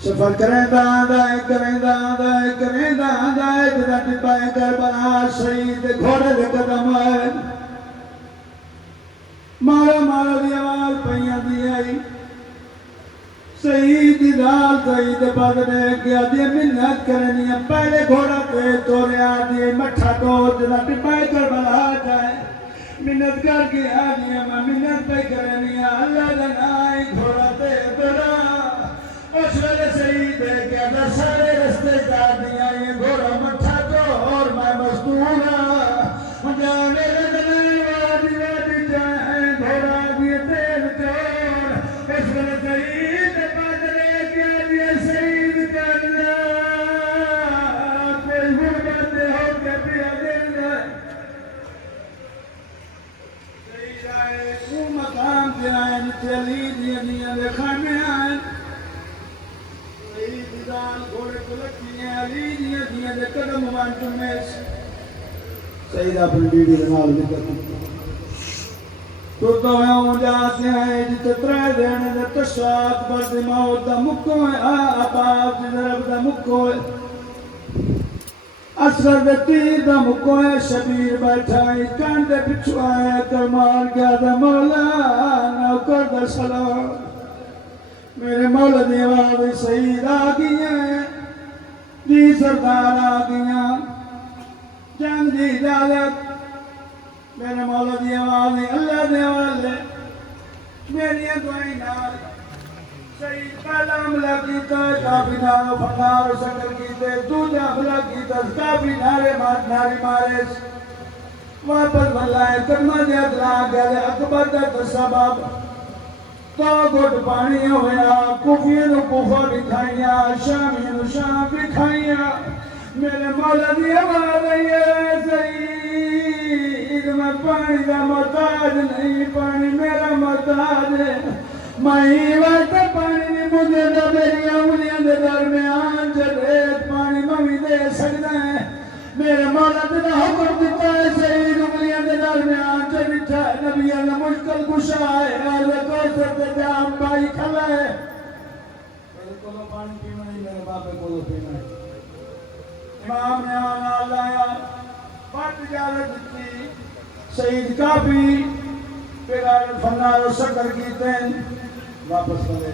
سفر کریں دائیں کریں دائیں جدا ٹپائیں کربلا شہید گھوڑے دے قدم آئے مارا دی آواز پہیاں دی آئی شہید دال شہید پاگنے کیا دی منت کرنی پہلے گھوڑا تے توڑے آدھی مٹھا تو جدا ٹپائیں کربلا جائے منت کر کے آدھی منت پہ کرنی اللہ دنائی گھوڑا تے توڑا اس ویلے سعید ہے کیا تھا سارے رستے جا دیا یہ گھوڑا مٹھا تو اور میں مستورا جا میرے دنائی وادی جائیں گھوڑا دیئے تیل چور اس ویلے سعید پادرے کیا دیئے سعید کرنا کوئی غربت ہو کے پیا دل جائے سعید آئے وہ مقام سے آئے نیچے علی دیا دے خیمے آئے گھوڑے کو لکھی ہیں علی دیا دے قدم وانٹوں میں سعید اپنی بیڑی دنال بھی کرتی تو ہوں جاتے ہیں جتے ترے دینے دے تشاک برد موت دا مکو ہے آباد دی درب دا مکو ہے اصغر دے تیر دا مکو ہے شبیر بیٹھائی کاندے پچھو آئے کرمار گیا دا مولا نوکر دا سلام میرے مولا دی آواز سعید آگئی ہیں دی سردار آگئی ہیں جنگ دی اجازت میرے مولا دی آواز اللہ دی آواز میری دعائیں نال سعید پہلا حملہ کیتا کافی نارو فنارو سکر کیتے دوجہ حملہ کیتا کافی نارے مارے واپس بھلائے کرمہ دیا دلا گئے اکبر دا تصباب تو گھٹ پانی ہویا کفی نو کفا بکھائیا شامی نو شام بکھائیا میرے مولا دی آواز ہے سعید میں پانی دا محتاج نہیں پانی میرا محتاج ہے میں وقت پانی نہیں مجھے دا میری انگلیاں دے درمیان جلیت پانی ممی دے سکتا ہے میرے مولا تیرا حکم دیتا ہے سعید انگلیاں دے درمیان چے بٹھا ہے نبی اللہ مشکل کشا ہے آلہ کوثر تے جام بائی کھلا ہے میرے کولو پانی پینا نہیں میرے باپے کولو پینا ہے امام نے آنا لایا پاٹ اجازت دیتی سعید کافی پیغار فنار و سکر کیتے ہیں واپس کرے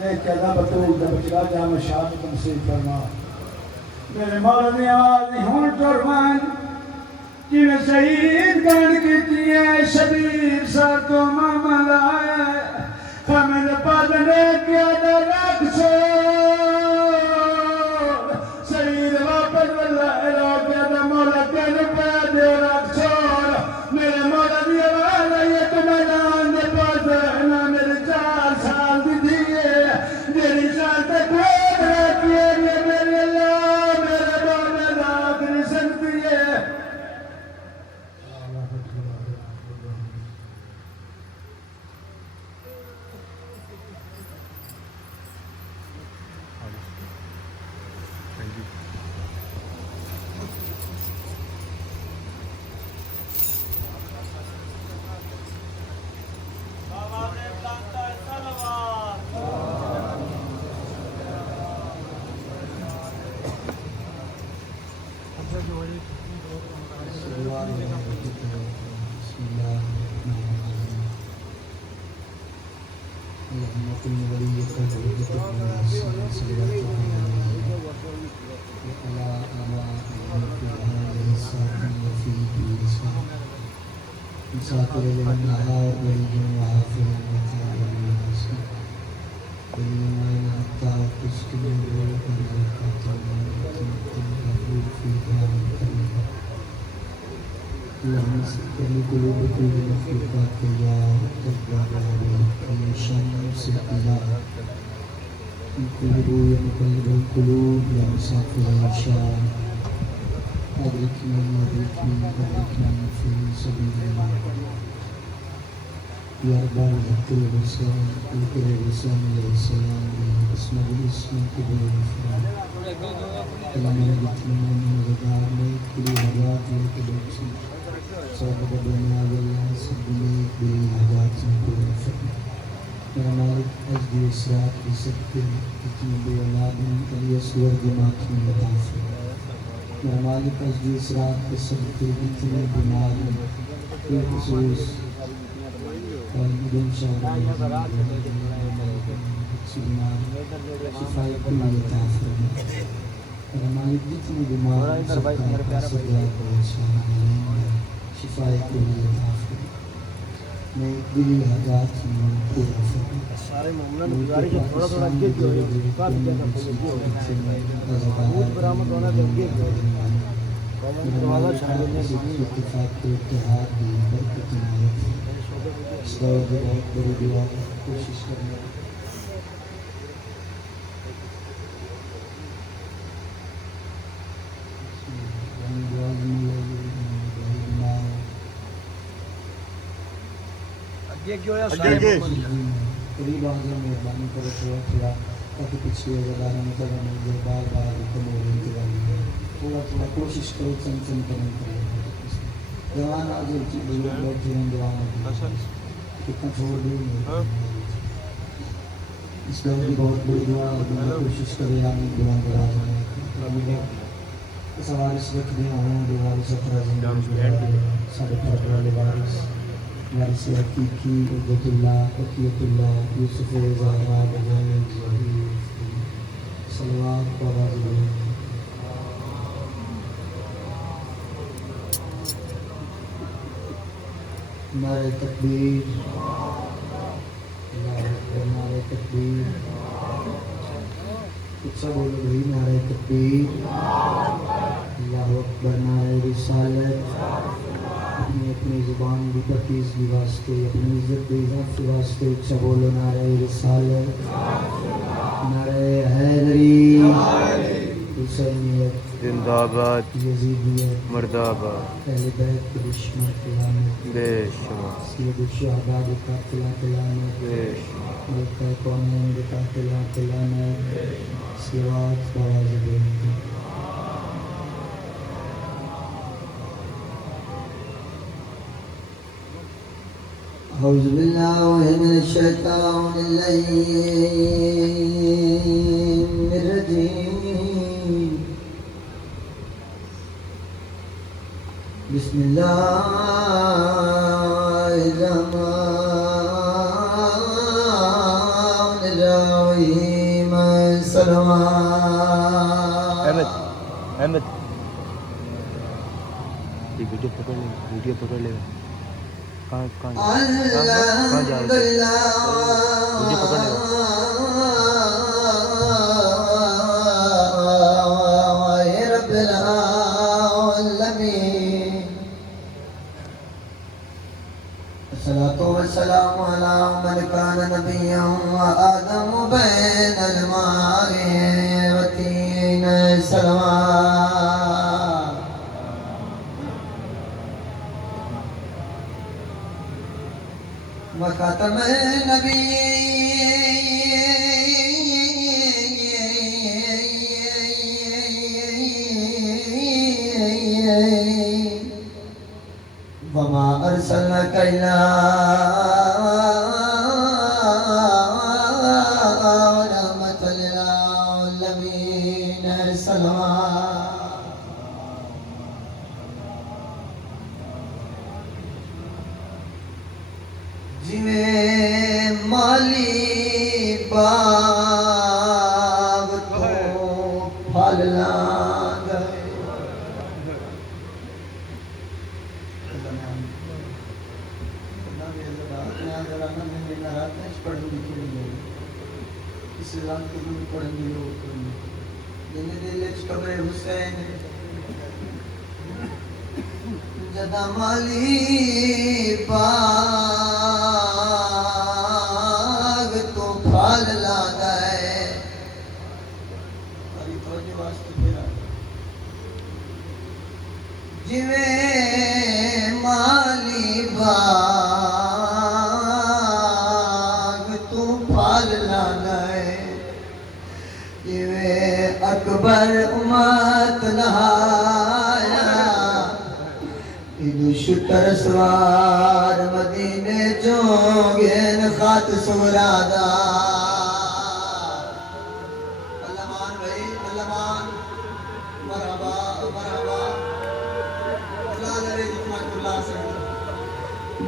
ایک کہنا بطول دا بچگا جامع شاہ تنصیب فرما میرے مولا نے آواز نہیں ہون ٹرمان جنہیں شہید گان کیتی ہے شبیر سر تو محمد آئے خمد پادنے کیا دا رکھ چھوڑ شہید واپس واللہ رو کیا دا مولا کہنے پہ دے رکھ چھوڑ میرے مولا دی آواز آئیے تو میدان دے پاس رہنا میرے 4 سال دی دیئے میری سال تک اللهم كن وليك ووليك المسلمين صلوات الله عليه وعلى آبائهم في هذه الساعة وفي كل ساعة مسافر النهار ولي وعافر وتعالى المناسب والإيمان حتى تسكن الملائكة وتمكن الأبواب فيها كريما اللهم سكن قلوب كل مخلوقات يا جبار عليك شمس الإله القلوب يا مقلب القلوب يا مسافر الشام أدركنا في سبيل الله يا رب الكل بسلام الكل بسلام يا سلام بسم الاسم كبير الفرح اللهم اجعلنا من الغدار كل حاجات لك بسم صادق بنا بالله سبني بالحاجات كل فرح يا مالك أجدي إسراء بسكر اتني بأولاد اليسور جماعت من التعفر يا مالك أجدي إسراء بسكر اتني بمال بالخصوص والمدن شهر شفاء كل تعفر يا مالك جتني بمال سكر شفاء كل تعفر میں دلی حاجات میں پورا فرق سارے مومنان گزارش ہے تھوڑا تھوڑا اگے کی ہوئے کافی زیادہ بہت برآمد ہونا چاہیے قوم دروازہ شامل ہے اتفاق کے اتحاد کی برکت عنایت اس دور کی بہت بڑی دعا کوشش کرنا قریب آ جائیں مہربانی کرو تھوڑا تاکہ پچھلی وزارہ میں کرنا مل جائے بار بار کم ہو رہی تھوڑا کوشش کرو چند کرنے کے لیے جوان آ جائے بزرگ بیٹھے ہیں جوان کتنا چھوڑ دیں اس دور کی بہت بڑی دعا کوشش کرے آنے دعا کرا جائیں اس وارث رکھ دیا ہوں جو وارث اخراج سارے پھر والے وارث وارث حقیقی عبد اللہ عقیت اللہ یوسف زہرا بجائے صلوات بابا ضرور نعرہ تکبیر اللہ اکبر نعرہ تکبیر کچھ سا بولو بھائی نعرہ تکبیر اللہ اکبر نعرہ رسالت اپنی زبان بھی پتیز بھی واسطے اپنی عزت بھی عزت واسطے اچھا بولو نعرہ رسالت نعرہ حیدری حسینیت زندہ آباد یزیدیت مرد آباد اہل بیت کی دشمن قیامت بے شمار سید الشہداء قاتلہ قیامت بے شمار ملکہ کونین قاتلہ قیامت سوات بواز بینتی أعوذ بالله من الشيطان الرجيم بسم الله الرحمن الرحيم صلوات احمد یہ ویڈیو پکڑ لے گا کہاں جا رہے ویڈیو پکڑ لے گا رب العالمين الصلاة والسلام على من كان نبيا وآدم بين الماء والطين صلوات وخاتم النبيين وما أرسلناك إلا رحمة للعالمين صلوات جویں مالی پھل لاندے پڑھن لکھن لوگ اسلام کے دور پڑھن لوگ جن دل قبر حسین جدا مالی باغ تو پھل لاندا ہے ہری توجہ واسطے میرا جویں مالی باغ تو پھل لاندا ہے جویں اکبر امت نہایا شتر سوار مدینے چونگین خات سورادا علمان بھائی علمان مرحبا مرحبا اللہ لرے جتنا کلا سے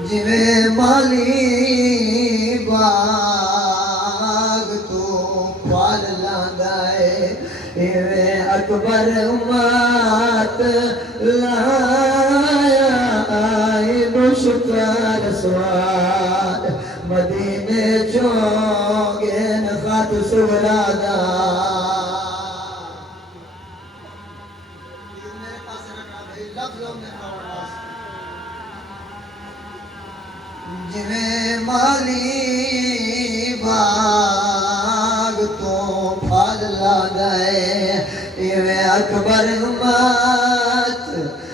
جویں مالی باغ تو پھل لاندا ہے ایویں اکبر امت لایا شکر سواد مدینے چونگین خط سورادا میرے پاس رکھنا بھائی لفظوں میں جویں مالی باغ تو پھل لاندا ہے ایویں اکبر امت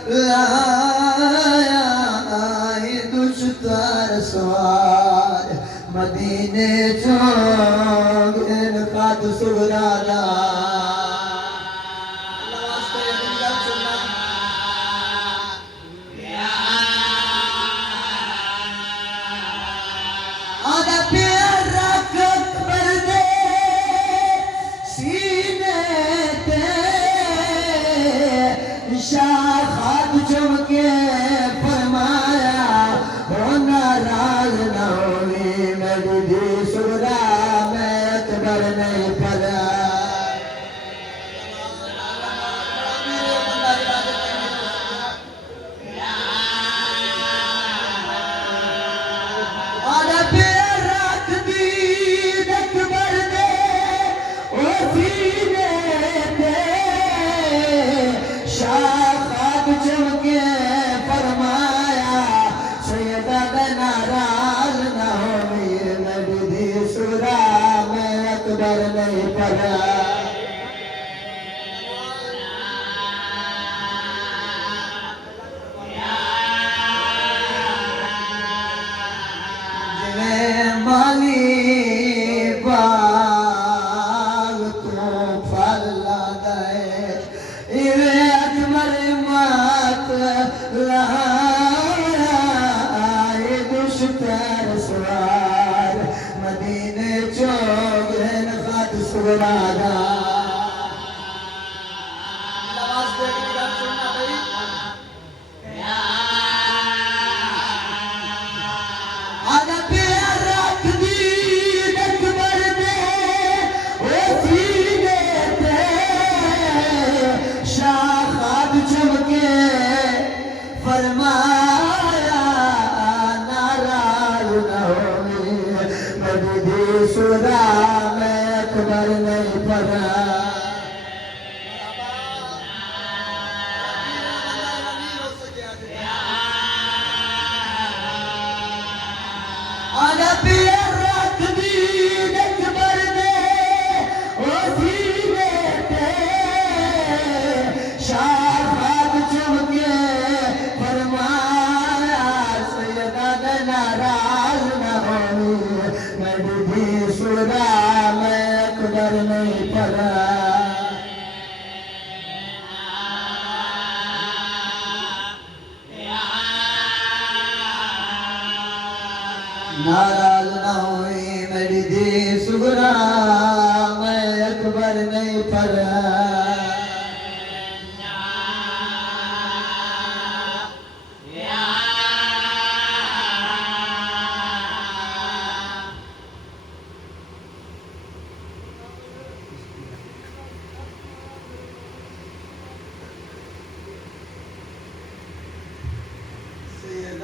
لایا سوار مدینے چونگین خات سورادا اللہ واسطے دل گل سننا آدھا پیر رکھ اکبر دے سینے تے شاخات چمکے فرمایا ناراض نہ ہوئی میری دی سورا میں اکبر نہیں پڑا اور پھر رکھ دی اکبر دے او سینے تے شاخات چمکے فرمایا سیدہ ناراض نہ ہوئی میری دی سورا میں اکبر نہیں پڑا جویں مالی باغ تو پھل لاندا ہے ایویں اکبر امت شکر سوار مدینے چونگین خط سورادا آواز دے کے گل سننا بھائی آدھا پیر رکھ دی اکبر دے او سینے تے شاخات چمکے فرمایا ناراض نہ ہوئی میری دی سورا میں اکبر نہیں پڑا آدھا پیر رکھ دی اکبر دے او سینے تے شاخات چمکے فرمایا سیدہ ناراض نہ ہوئی میری بھی سورا میں اکبر نہیں پڑا ناراض نہ ہوئی میری دی سورا میں اکبر نہیں پڑا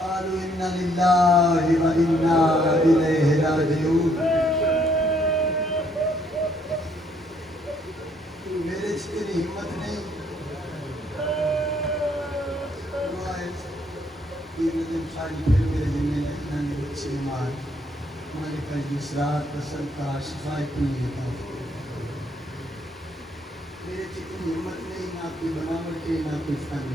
قالوا إنا لله وإنا إليه راجعون میرے اس کی ہمت نہیں پیر نظم شاہی پھر میرے ذمہ رکھنا نے بچے مار مالک الجسرات بسل کا شفاء کلی کا میرے اتنی ہمت نہیں نہ کوئی بناوٹ کے نہ کوئی فن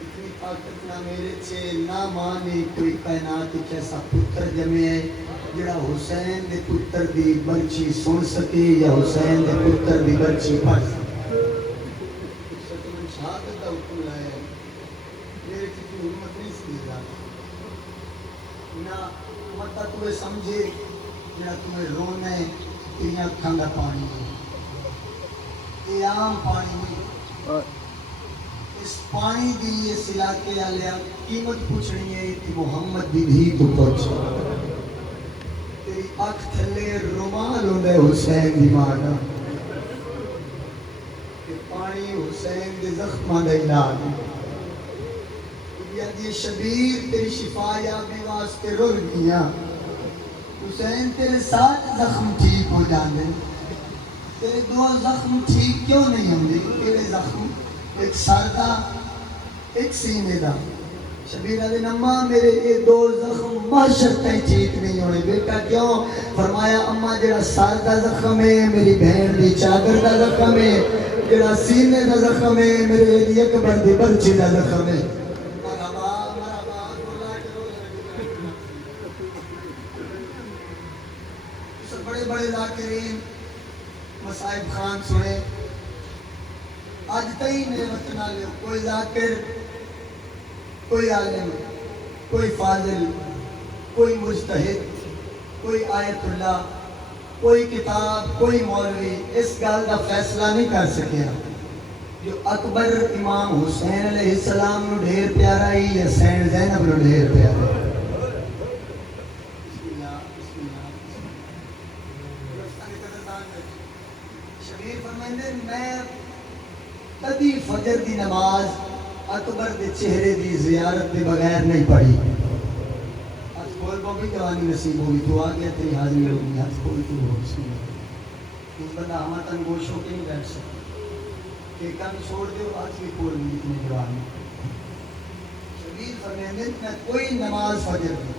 اتنی طاقت نہ میرے سے نہ ماں نے کوئی کائنات ایسا پتر جمے ہے جڑا حسین دے پتر دی برچی سن سکے یا حسین دے پتر دی برچی پڑھ سکے ستمن شہادت دا حکم لایا ہے میرے کی کوئی ہمت نہیں سی دا نہ متا تمہیں سمجھے جڑا تمہیں رونا ہے تیری اکھاں دا پانی یہ عام پانی نہیں اس پانی دی اس علاقے والے قیمت پوچھنی ہے کہ محمد دی بھی تو پوچھ تیری اکھ تھلے رومال ہوندا حسین دی ماں دا کہ پانی حسین دے زخماں دا علاج یہ شبیر تیری شفا یابی واسطے رول گیا حسین تیرے ساتھ زخم ٹھیک ہو جاندے تیرے دو زخم ٹھیک کیوں نہیں ہوندے تیرے زخم ایک سر دا ایک سینے دا شبیر علیہ نمہ میرے یہ دو زخم معاشر تھی ٹھیک نہیں ہونے بیٹا کیوں فرمایا اماں جڑا سر دا زخم ہے میری بہن دی چادر دا زخم ہے جڑا سینے دا زخم ہے میرے دی اکبر دی برچی دا زخم ہے بڑے بڑے ذاکرین مصائب خان سنے آج تئی میرے وطن آلے کوئی ذاکر کوئی عالم کوئی فاضل کوئی مجتہد کوئی آیت اللہ کوئی کتاب کوئی مولوی اس گال کا فیصلہ نہیں کر سکیا جو اکبر امام حسین علیہ السلام نو ڈھیر پیارا ہی یا سین زینب نو ڈھیر پیارا شبیر فرمائندے میں کدی فجر دی نماز اکبر دے چہرے دی زیارت دے بغیر نہیں پڑھی. آج کھول کو بھی جوانی نصیب ہوگی تو آ گیا تیری حاضری ہوگی. آج کھول تو ہو اس بندہ ہمارا تن گوش ہو کے نہیں بیٹھ سکتا کہ کم چھوڑ دے. آج بھی کھول بھی اتنے جوانی شبیر فرمیندے میں کوئی نماز فجر دی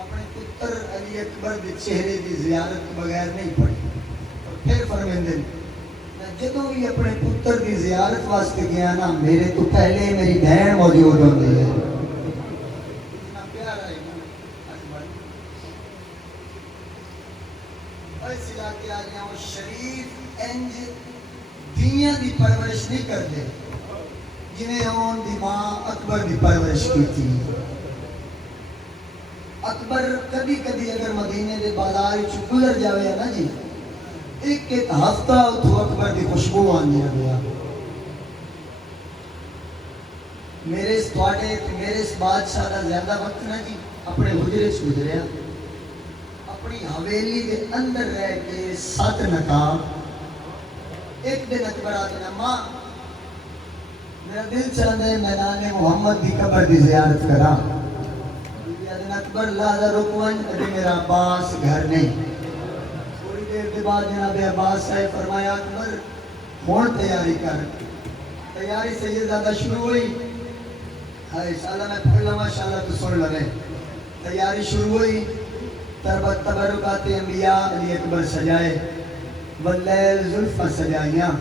اپنے پتر علی اکبر دے چہرے دی زیارت کے بغیر نہیں پڑھی. اور پھر فرمیندے میں جدوں بھی اپنے پتر دی زیارت واسطے گیا نا میرے تو پہلے میری بہن موجود ہوتی ہے. اتنا پیارا ہے اکبر. اور اس علاقے آ گیا وہ شریف انج دنیا دی پرورش نہیں کر دے جنہیں اون دی ماں اکبر دی پرورش کی تھی. اکبر کبھی کبھی اگر مدینے دے بازار وچ گزر جاوے نا جی ایک ہفتہ اتھوں اکبر دی خوشبو آندی رہیا. میرے اس تواڈے میرے اس بادشاہ دا زیادہ وقت نا جی اپنے حجرے سے گزریا. اپنی حویلی دے اندر رہ کے 7 نقاب. ایک دن اکبر آتے نا ماں میرا دل چاہتا ہے میدان محمد دی قبر دی زیارت کرا. اکبر لہذا رکوان ابھی میرا عباس گھر نہیں. تھوڑی دیر کے بعد جناب عباس صاحب فرمایا اکبر ہون تیاری کر. تیاری سے یہ زیادہ شروع ہوئی. انشاءاللہ میں پڑھ لوں ماشاءاللہ تو سن لگے. تیاری شروع ہوئی. تربت تبرکات انبیاء علی اکبر سجائے واللیل زلفہ سجائیاں.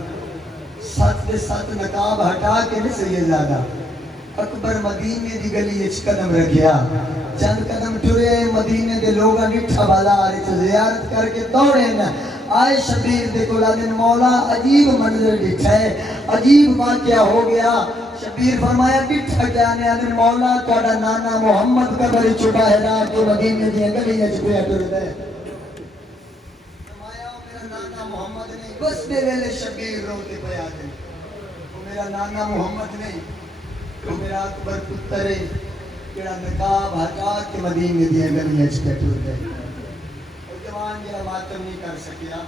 7 نقاب ہٹا کے نہیں سید زیادہ اکبر مدینے دی گلی اچ قدم رکھیا. چند قدم ٹرے مدینے دے لوگاں ڈٹھا بالا آ رہے تھے زیارت کر کے دوڑے نا آئے شبیر دے کولا دن مولا عجیب منظر ڈٹھا ہے عجیب واقعہ ہو گیا. شبیر فرمایا ڈٹھا کیا نے آدن مولا توڑا نانا محمد قبر چھپا ہے را کے مدینے دی گلی اچ پہ ٹر دے. فرمایا میرا نانا محمد نہیں بس دے ویلے شبیر روتے پہ آتے وہ میرا نانا محمد نہیں وہ میرا اکبر پتر ہے کیڑا نقاب ہٹا کے مدینے دی گلی اچ پہ ٹر دے. اور جوان جڑا ماتم نہیں کر سکیا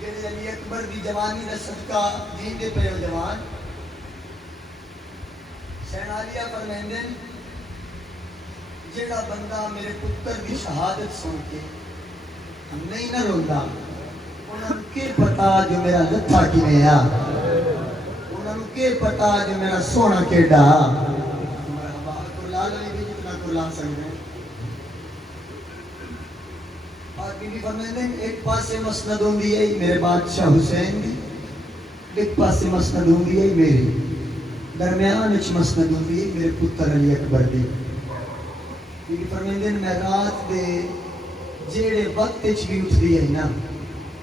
جڑے علی اکبر دی جوانی دا صدقہ دیندے پے ہو جوان. سینالیہ فرمیندن جڑا بندہ میرے پتر دی شہادت سن کے نہیں نہ روندا انہاں کے پتا جو میرا لتھا کیویں آ. انہاں کے پتا جو میرا سونا کیڑا. مرحبا قرآن بھی جتنا قرآن سکتے ہیں. اور بی بی فرمیندن ایک پاسے مسند ہوندی ہے میرے بادشاہ حسین دی ایک پاسے مسند ہوندی ہے میری درمیان اچ مسند ہوندی ہے میرے پتر علی اکبر دی. بی بی فرمیندن میں رات دے جیڑے وقت اچ بھی اٹھ دی ہے نا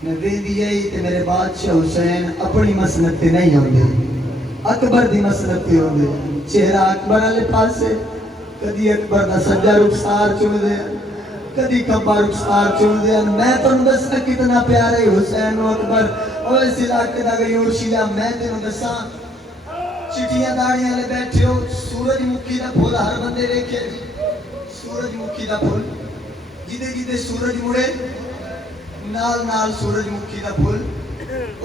میں ویندی ہے تے میرے بادشاہ حسین اپنی مسند تے نہیں ہوندے اکبر دی مسند تے ہوندے. چہرہ اکبر والے پاسے کدی اکبر دا سجا رخسار چن دے کدی کبا رخسار چن دے. میں تانوں دسنا کتنا پیارے حسین و اکبر. اور اس علاقے دا غیور شیلا میں تینوں دساں چٹیاں داڑیاں لے بیٹھے ہو سورج مکھی دا پھول ہر بندے ویکھے جی. سورج مکھی دا پھول جدے جدے سورج مڑے نال نال سورج مکھی دا پھول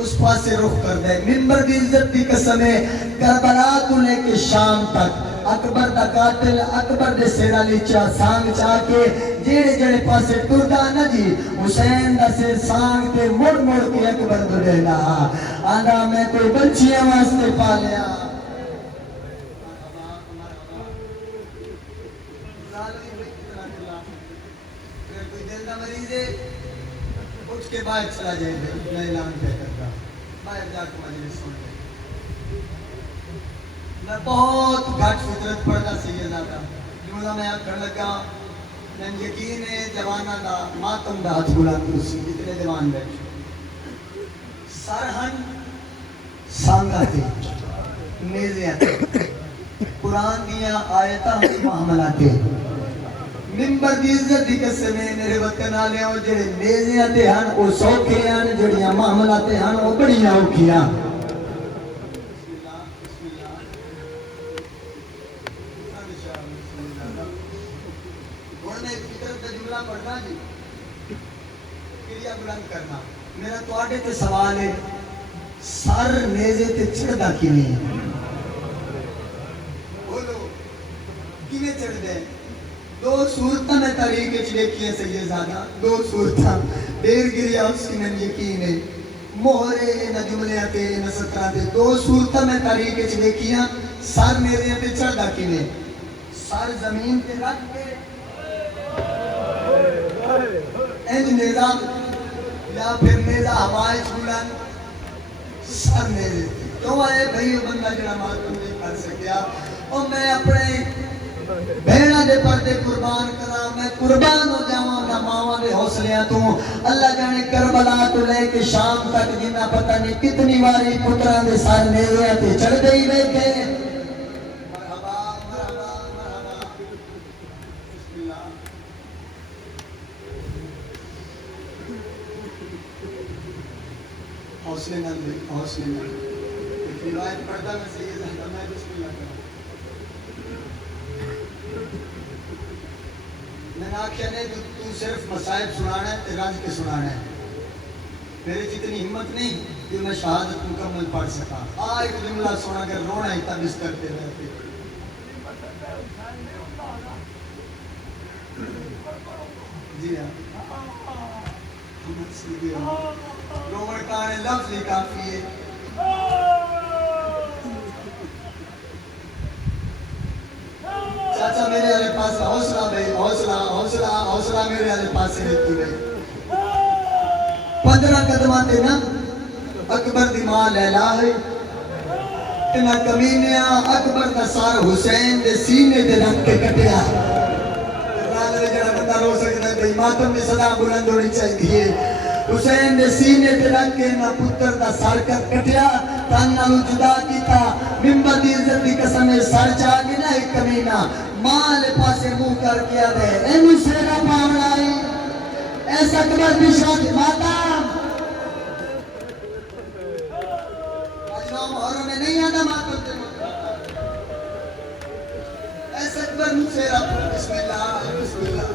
اس پاسے رخ کر دے. منبر دی عزت دی قسم ہے کربلا تو لے کے شام تک اکبر دا قاتل اکبر دے سر علی چا سانگ چا کے جیڑے جڑے پاسے ٹردا نا جی حسین دا سر سانگ تے مڑ مڑ کے اکبر دے نا آندا میں کوئی بچیاں واسطے پالیا. اٹھ کے باہر چلا جائے گا میں اعلان کیا کرتا باہر جا کے مجلس سن لے. میں بہت گھٹ فطرت پڑھتا سیدزادہ جملہ میں آکھن لگا میں یقین ہے جوانہ دا ماتم دا ہاتھ بلند کرسی جتنے جوان بیٹھے سرہن سانگا تے نیزے آتے قرآن دیا آیتاں معاملہ تے منبر دی عزت دی قسم ہے میرے وطن والے او جڑے نیزیاں تے ہن او سوکھے ہن جڑیاں معاملہ تے ہن او بڑیاں اوکھیاں. ہن میں فطرت دا جملہ پڑھنا جی کریا بلند کرنا. میرا تواڈے تے سوال ہے سر نیزے تے چڑھدا کیویں بولو کیویں چڑھدے دو صورتاں میں تاریخ وچ دیکھی ہے سید زادہ دو صورتاں دیر گریا اس کی من یقین ہے مہرے نہ جملے تے نہ سطراں تے دو صورتاں میں تاریخ وچ دیکھی ہیں سر نیزے تے چڑھدا کیویں سر زمین تے رکھ کے انج نیزا یا پھر نیزا ہوائے بلند سر نیزے کیوں آئے بھائی وہ بندہ جڑا ماتم نہیں کر سکیا اور میں اپنے بہنا دے پردے قربان کرا میں قربان ہو جاؤں نہ ماواں دے حوصلیاں تو اللہ جانے کربلا تو لے کے شام تک جنہ پتہ نہیں کتنی واری پتران دے سر نیزے تے چڑھ گئی بیٹھے مرحبا مرحبا مرحبا بسم اللہ حوصلے نہ دے حوصلے نہ ایک روایت پڑھتا میں سید زادہ میں بسم اللہ کرا میں نے آکھیا نے تو صرف مسائب سنانا ہے تے رج کے سنانا ہے میرے جتنی ہمت نہیں کہ میں شہادت مکمل پڑھ سکا ایک جملہ سنا کر رونا ہی تب اس کرتے رہتے جی ہاں ہمت سیدھی رومن کانے لفظ ہی کافی ہے چاچا میرے والے پاس حوصلہ بھائی حوصلہ حوصلہ حوصلہ میرے والے پاس سے رکھی بھائی 15 قدمہ تے نا اکبر دی ماں لیلا ہے تے نا کمینیا اکبر دا سار حسین دے سینے دے رکھ کے کٹیا رال دے جڑا بندہ رو سکتا ہے بھائی ماتم میں صدا بلند ہونی چاہیے حسین دے سینے تے رکھ کے نا پتر دا سر کر کٹیا تن نالو جدا کیتا ممبر دی عزت دی قسم سر چاہ کے نا ایک کمینہ ماں لے پاسے منہ کر کیا دے اینو سیرا پاوڑائی ایسا اکبر بھی شاہد ماتم اجوا محرم میں نہیں آدھا ماتم تے ایسا اکبر بھی سیرا بسم اللہ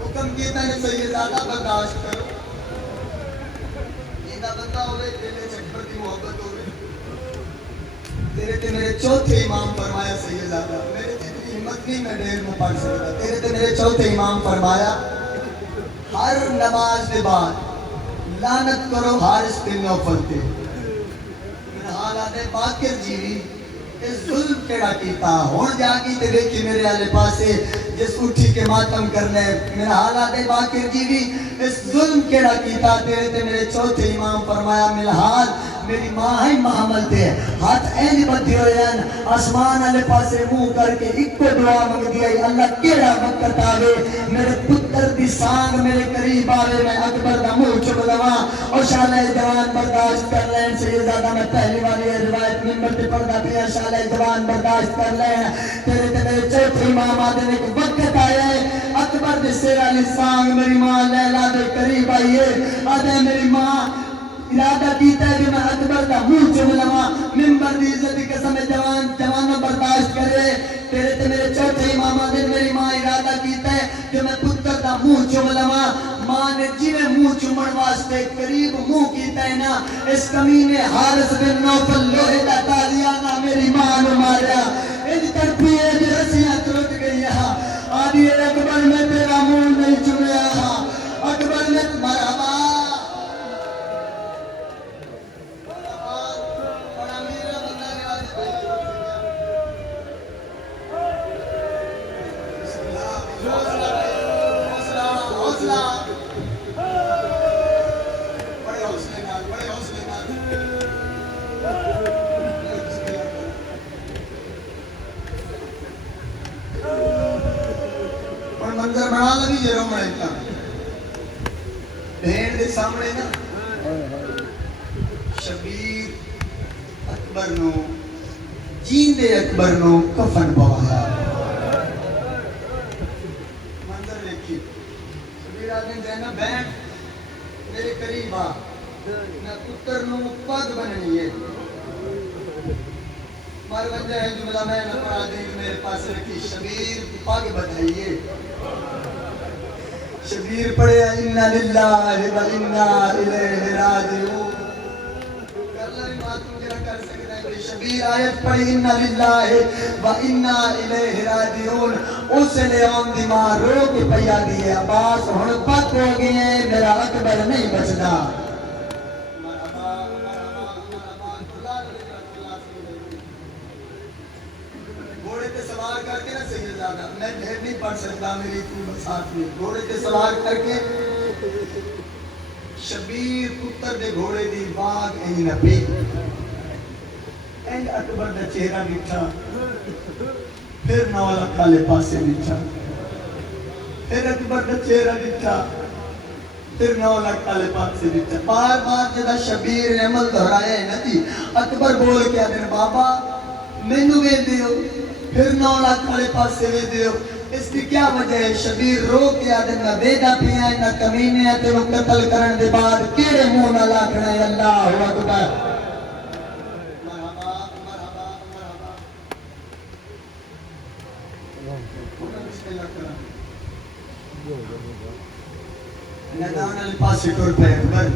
حکم کیتا ہے سید زادہ برداشت کرو بندہ ہوئے دلے چکبر دی محبت ہوئے تیرے تے میرے چوتھے امام فرمایا سید زادہ میرے جتنی ہمت نہیں میں ڈیر میں پڑھ سکتا تیرے تے میرے چوتھے امام فرمایا ہر نماز دے بعد لعنت کرو حارث بن نوفل تے میرا حال آدھے باقر جیوی اس ظلم کیڑا کیتا ہون جا کی تے دیکھی میرے آلے پاسے جس اٹھی کے ماتم کرنے میرا حال آدھے باقر جیوی اس ظلم کیڑا کیتا تیرے تے میرے چوتھے امام فرمایا میرا حال میری ماں ہی محمل تے ہاتھ اینج بدھی ہوئے ہیں آسمان آلے پاسے منہ کر کے ایک کو دعا مانگ دیا اللہ کیڑا وقت آوے میرے پتر دی سانگ میرے قریب آوے میں اکبر دا منہ چک لواں اور شالہ جوان برداشت کر لین سے زیادہ میں پہلی والی روایت ممبر تے پڑھدا پیا شالہ جوان برداشت کر لین تیرے تے میرے چوتھے امام آدھے نے ایک وقت آیا ہے اکبر دے سیر علی سانگ میری ماں لیلا دے قریب آئیے آدھے میری ماں ارادہ کیتا ہے کہ میں اکبر کا منہ چم لواں ممبر دی عزت کی قسم جوانوں برداشت کرے تیرے تے میرے چوتھے امام آدھے میری ماں ارادہ کیتا ہے کہ میں پتر کا منہ چم لواں ماں نے جیویں منہ چمن واسطے قریب منہ کیتا ہے نا اس کمینے حارث بن نوفل لوہے دا تازیانہ میری ماں نے ماریا انج تڑپی ہے جو رسیاں ترٹ گئی آدھی اکبر میں تیرا منہ نہیں چمیا اکبر میں مرحبا منظر بنا لگی جے رو مڑے بہن دے سامنے نا شبیر اکبر نو جیندے اکبر نو کفن پوایا منظر دیکھی شبیر آدمی جائنا بہن میرے قریب آ نہ پتر نو پگ بننی ہے مار بنجا ہے جملہ میں نہ پڑھا دیں کہ میرے پاس رکھی شبیر پگ بنائیے شبیر پڑھے اِنَّا لِلَّهِ وَإِنَّا إِلَيْهِ رَاجِعُونَ تم کیا کر سکتے ہیں شبیر آیت پڑھی اِنَّ لِلَّهِ وَإِنَّا إِلَيْهِ رَاجِعُونَ اس نے آن دی ماں رو کے پیا دیئے عباس ہن پک ہو گئے ہیں میرا اکبر نہیں بچدا گھوڑے تے سوار کر کے نا سیدزادہ میں ڈھیر نہیں پڑھ سکتا میری تو ساتھ میں گھوڑے تے سوار کر کے شبیر پتر دے گھوڑے دی باغ اینی نپی اینڈ اکبر دا چہرہ بٹھا پھر نوالا کالے پاسے بٹھا پھر اکبر دا چہرہ بٹھا پھر نوالا کالے پاسے بٹھا بار بار جدا شبیر نے عمل دہرایا ہے ندی اکبر بول کے آدھر بابا مینو وے دیو پھر نوالا کالے پاسے وے دیو اس کی کیا وجہ ہے شبیر رو کے آدھر نہ بیدہ پیا ہے نہ کمینے ہیں تیرو قتل کرن دے بعد کیڑے منہ نہ لاکھنا ہے اللہ اکبر مرحبا مرحبا مرحبا بسم اللہ کرم میدان علی پاس ٹور پہ اکبر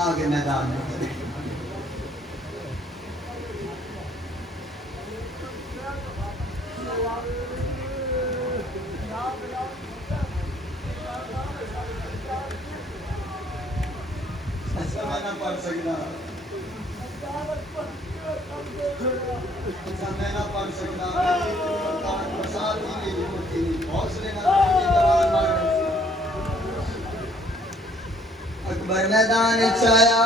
آگے میدان میں پڑھ سکتا میں نہ پڑھ سکتا مسال ہی میری ہوتی نہیں حوصلے نہ دوان مار اکبر میدان چایا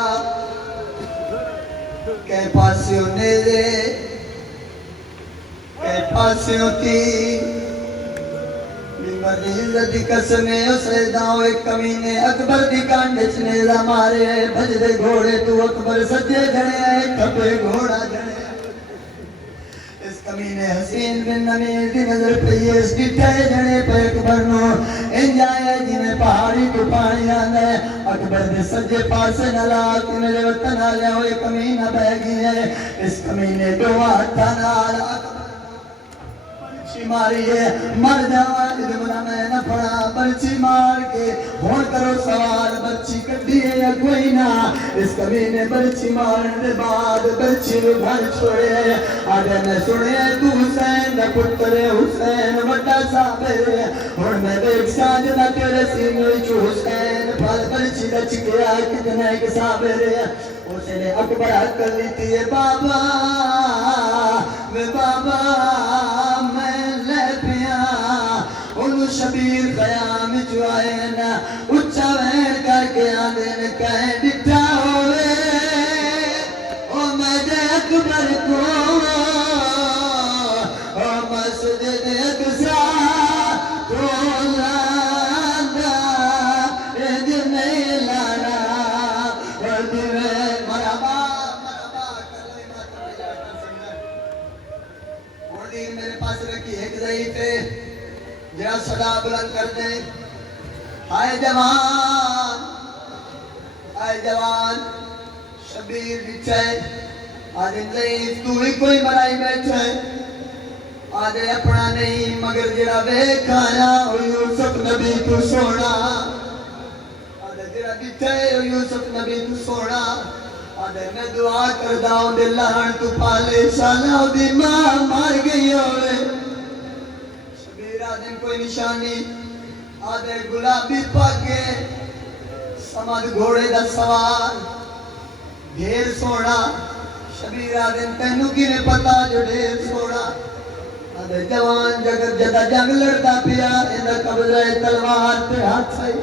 کہ پاسیوں نیزے کہ پاسیوں تی مردی عزت دی قسمیں اسے داؤں ایک کمینے اکبر دی کانڈے چنیزہ مارے بھج دے گھوڑے تو اکبر سجے جنے کھپے گھوڑا جنے اس کمینے حسین بن نمیر دی نظر پہ اس ڈٹھے جنے پہ اکبر نو انجائے جنہیں پہاڑی تو پانی آنے اکبر دے سجے پاسے نلاک میرے وطن آلے ہوئے کمینہ بہ گئی ہے اس کمینے دو ہاتھا نال اکبر برچی ماری ہے مر جاوان ادھمنا میں نہ پڑا برچی مار کے ہون کرو سوال برچی کٹی ہے یا کوئی نہ اس کمینے برچی مارن دے بعد برچی گھر چھوڑے آگے میں سنے تو حسین دا پتر حسین وٹا صابر اور میں بیک ساجدہ تیرے سینوئی چو حسین پھل برچی دا چکیا کتنے ایک صابر اس نے اکبر حق کر لیتی ہے بابا میں بابا انہوں شبیر قیام جو آئے نا اچھا وین کر کے آدھے کہیں ڈٹھا ہوئے او میں دے اکبر کو او مسجد اقصا تو لانا اج نہیں لانا اور دیوے مرحبا مرحبا کلمہ تمہیں اور دیر میرے پاس رکھی ایک ضعیف ہے جرا صدا بلند کر دیں آئے جوان شبیر بچھے آدھے ضعیف تو ہی کوئی مرائی بیٹھے آدھے اپنا نہیں مگر جرا بیک آیا یوسف نبی تو سونا آدھے جرا بچھے یوسف نبی تو سونا آدھے میں دعا کردہ ہوں دے لہن تو پالے شالا دی ماں مار گئی ہوئے آدھے کوئی نشانی آدھے گلابی پاکے سمجھ گھوڑے دا سوار ڈھیر سونا شبیر آدھے تینو کی نے پتا جو ڈھیر سونا آدھے جوان جگہ جدہ جنگ لڑتا پیا اندہ قبضہ تلوار تے ہاتھ سائی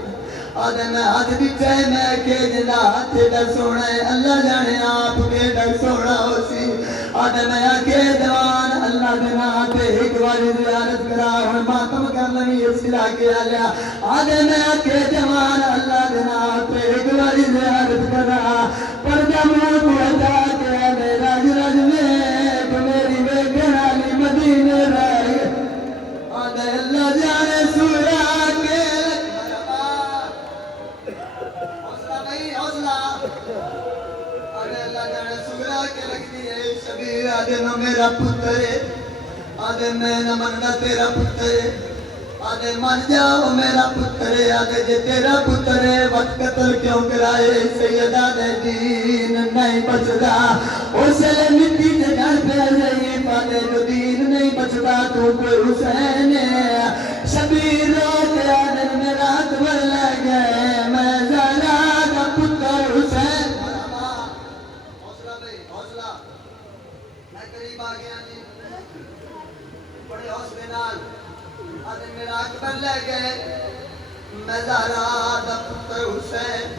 آدھے میں ہاتھ بچے میں کہ جدہ ہاتھ ڈر سونا ہے اللہ جانے آپ کے ڈر سونا ہو سی آدھے میں آکے جوان اللہ دینا آتے ایک باری زیارت کرا اور ماتم کر لنی اس علاقے آلیا آدھے میں آکے جوان اللہ دینا آتے ایک باری زیارت کرا پر جب وہ عطا کیا میرا جرج میں میری بیگن علی مدینے رہے آدھے اللہ جانے سورا کے حوصلہ بھائی حوصلہ آدھے اللہ جانے سورا کے لگتی ہے شبیر آدھے نو میرا پتر ہے آدھے میں نہ مننا تیرا پتر ہے آدھے من جاؤ میرا پتر ہے آدھے جے تیرا پتر ہے وقت قتل کیوں کرائے سیدہ دے دین نہیں بچدا اس لئے مٹی دے گھر پہ رہی پاتے جو دین نہیں بچدا تو کوئی حسین ہے شبیر رو کے آدھن میں رات بھر لے گئے میں زہرا دا پتر حسین حوصلہ بھائی حوصلہ میں قریب آ گیا جی بڑے حوصلے نال آدھن میں رات بھر لے گئے میں زہرا دا پتر حسین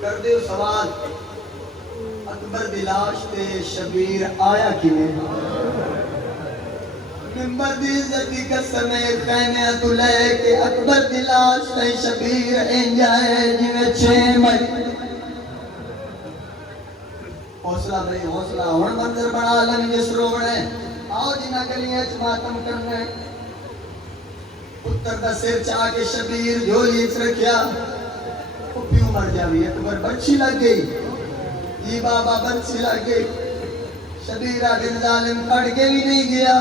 کر دیو سوال اکبر دی لاش تے شبیر آیا کیویں ممبر دی عزت دی قسم خیمے تو لے کے اکبر دی لاش تے شبیر انجائے جویں چھ مئی حوصلہ بھائی حوصلہ ہن منظر بنا لیں جس روڑے آؤ جنہ گلیاں چ ماتم کرنے پتر دا سر چاہ کے شبیر جھولی چ رکھیا وہ پیوں مر جاوی اکبر برچھی لگ گئی جی بابا برچھی لگ گئی شبیر آدھے ظالم کھڑ کے بھی نہیں گیا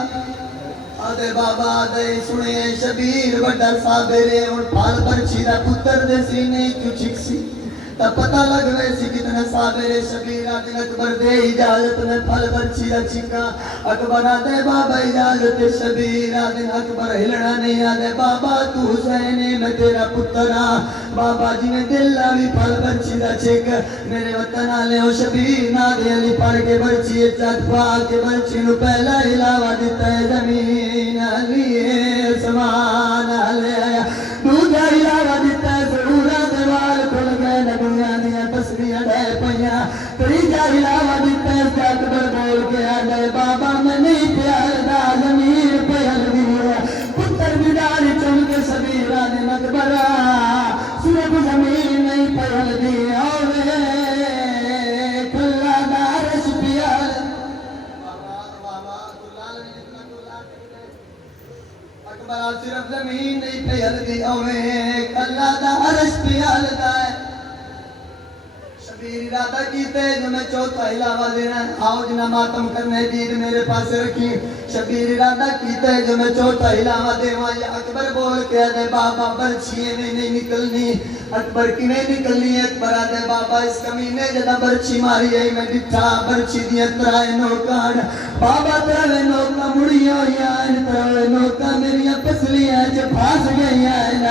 آدھے بابا آدھے سنے شبیر بڑا صابرے اور پھال برچھی دا پتر دے سینے کیوں چھک سی تا پتہ لگ رہے سی کتنا صابرے شبیر آدھے اکبر دے اجازت میں پھل برچھی دا چھکا اکبر آدھے بابا اجازت شبیر آدھے اکبر ہلنا نہیں آدھے بابا تو حسین میں تیرا پتر ہاں بابا جی نے دل لاوی پھل برچھی دا چھک میرے وطن آلے ہو شبیر نہ دے علی پڑھ کے برچھی چت پا کے برچھی نو پہلا علاوہ دیتا ہے زمین علیہ سمان علیہ دوجہ علاوہ دیتا ہے ضرورہ دیوال کھل گئے نبیاں دیا تسبیح ڈے پہیاں تریجہ علاوہ دیتا ہے اس اکبر بول کے آدھے بابا میں نہیں پیار دا زمین پہل دی پتر بیداری چن کے شبیر آدھے اکبرہ سورب زمین نہیں پہل دی آوے کھلا دارش پیار اکبرہ صرف زمین نہیں پہل دی آوے کھلا دارش پیار دائے شبیر ارادہ کیتے جو میں چوتھا علاوہ دینا ہے آؤ جنہ ماتم کرنے دید میرے پاس رکھی شبیر ارادہ کیتے جو میں چوتھا علاوہ دیواں یا اکبر بول کے آدھے بابا برچھیے میں نہیں نکلنی اکبر کی میں نکلنی ہے اکبر آدھے بابا اس کمینے جدہ برچھی ماری ہے میں ڈٹھا برچھی دیا ترائے نوکاڑ بابا ترائے نوکا مڑی ہوئی آئین ترائے نوکا میری پسلی ہیں جو پھاس گئی آئین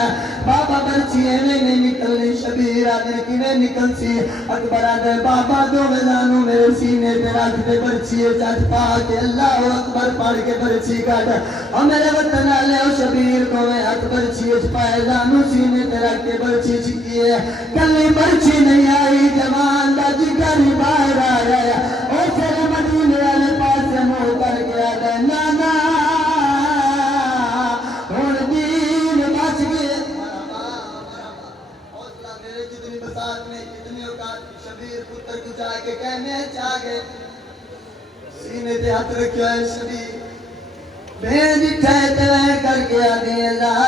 بابا برچھیے میں نہیں نکلنی شبیر آدھے کی میں نکل سی اکبر آدھے بابا دو وزانوں میرے سینے پہ رکھ دے برچھیے چاچ پا کے اللہ اکبر پڑھ کے برچھی کاٹا اور میرے وطن آلے اور شبیر کو میں حق برچھیے چپائے زانوں سینے پہ رکھ کے برچھی چکی ہے کلی برچھی نہیں آئی جوان دا جگری باہر آیا اور سر مدینے والے پاس سے مو کر کے آدھے نانا ہون دین بچ گئے حوصلہ میرے جتنی بسات میں جتنی اوقات شبیر پتر کو جا کے کہنے چاہ گئے سینے تے ہاتھ رکھیا ہے شبیر بین جٹھائے تلائے کر کے آدھے اللہ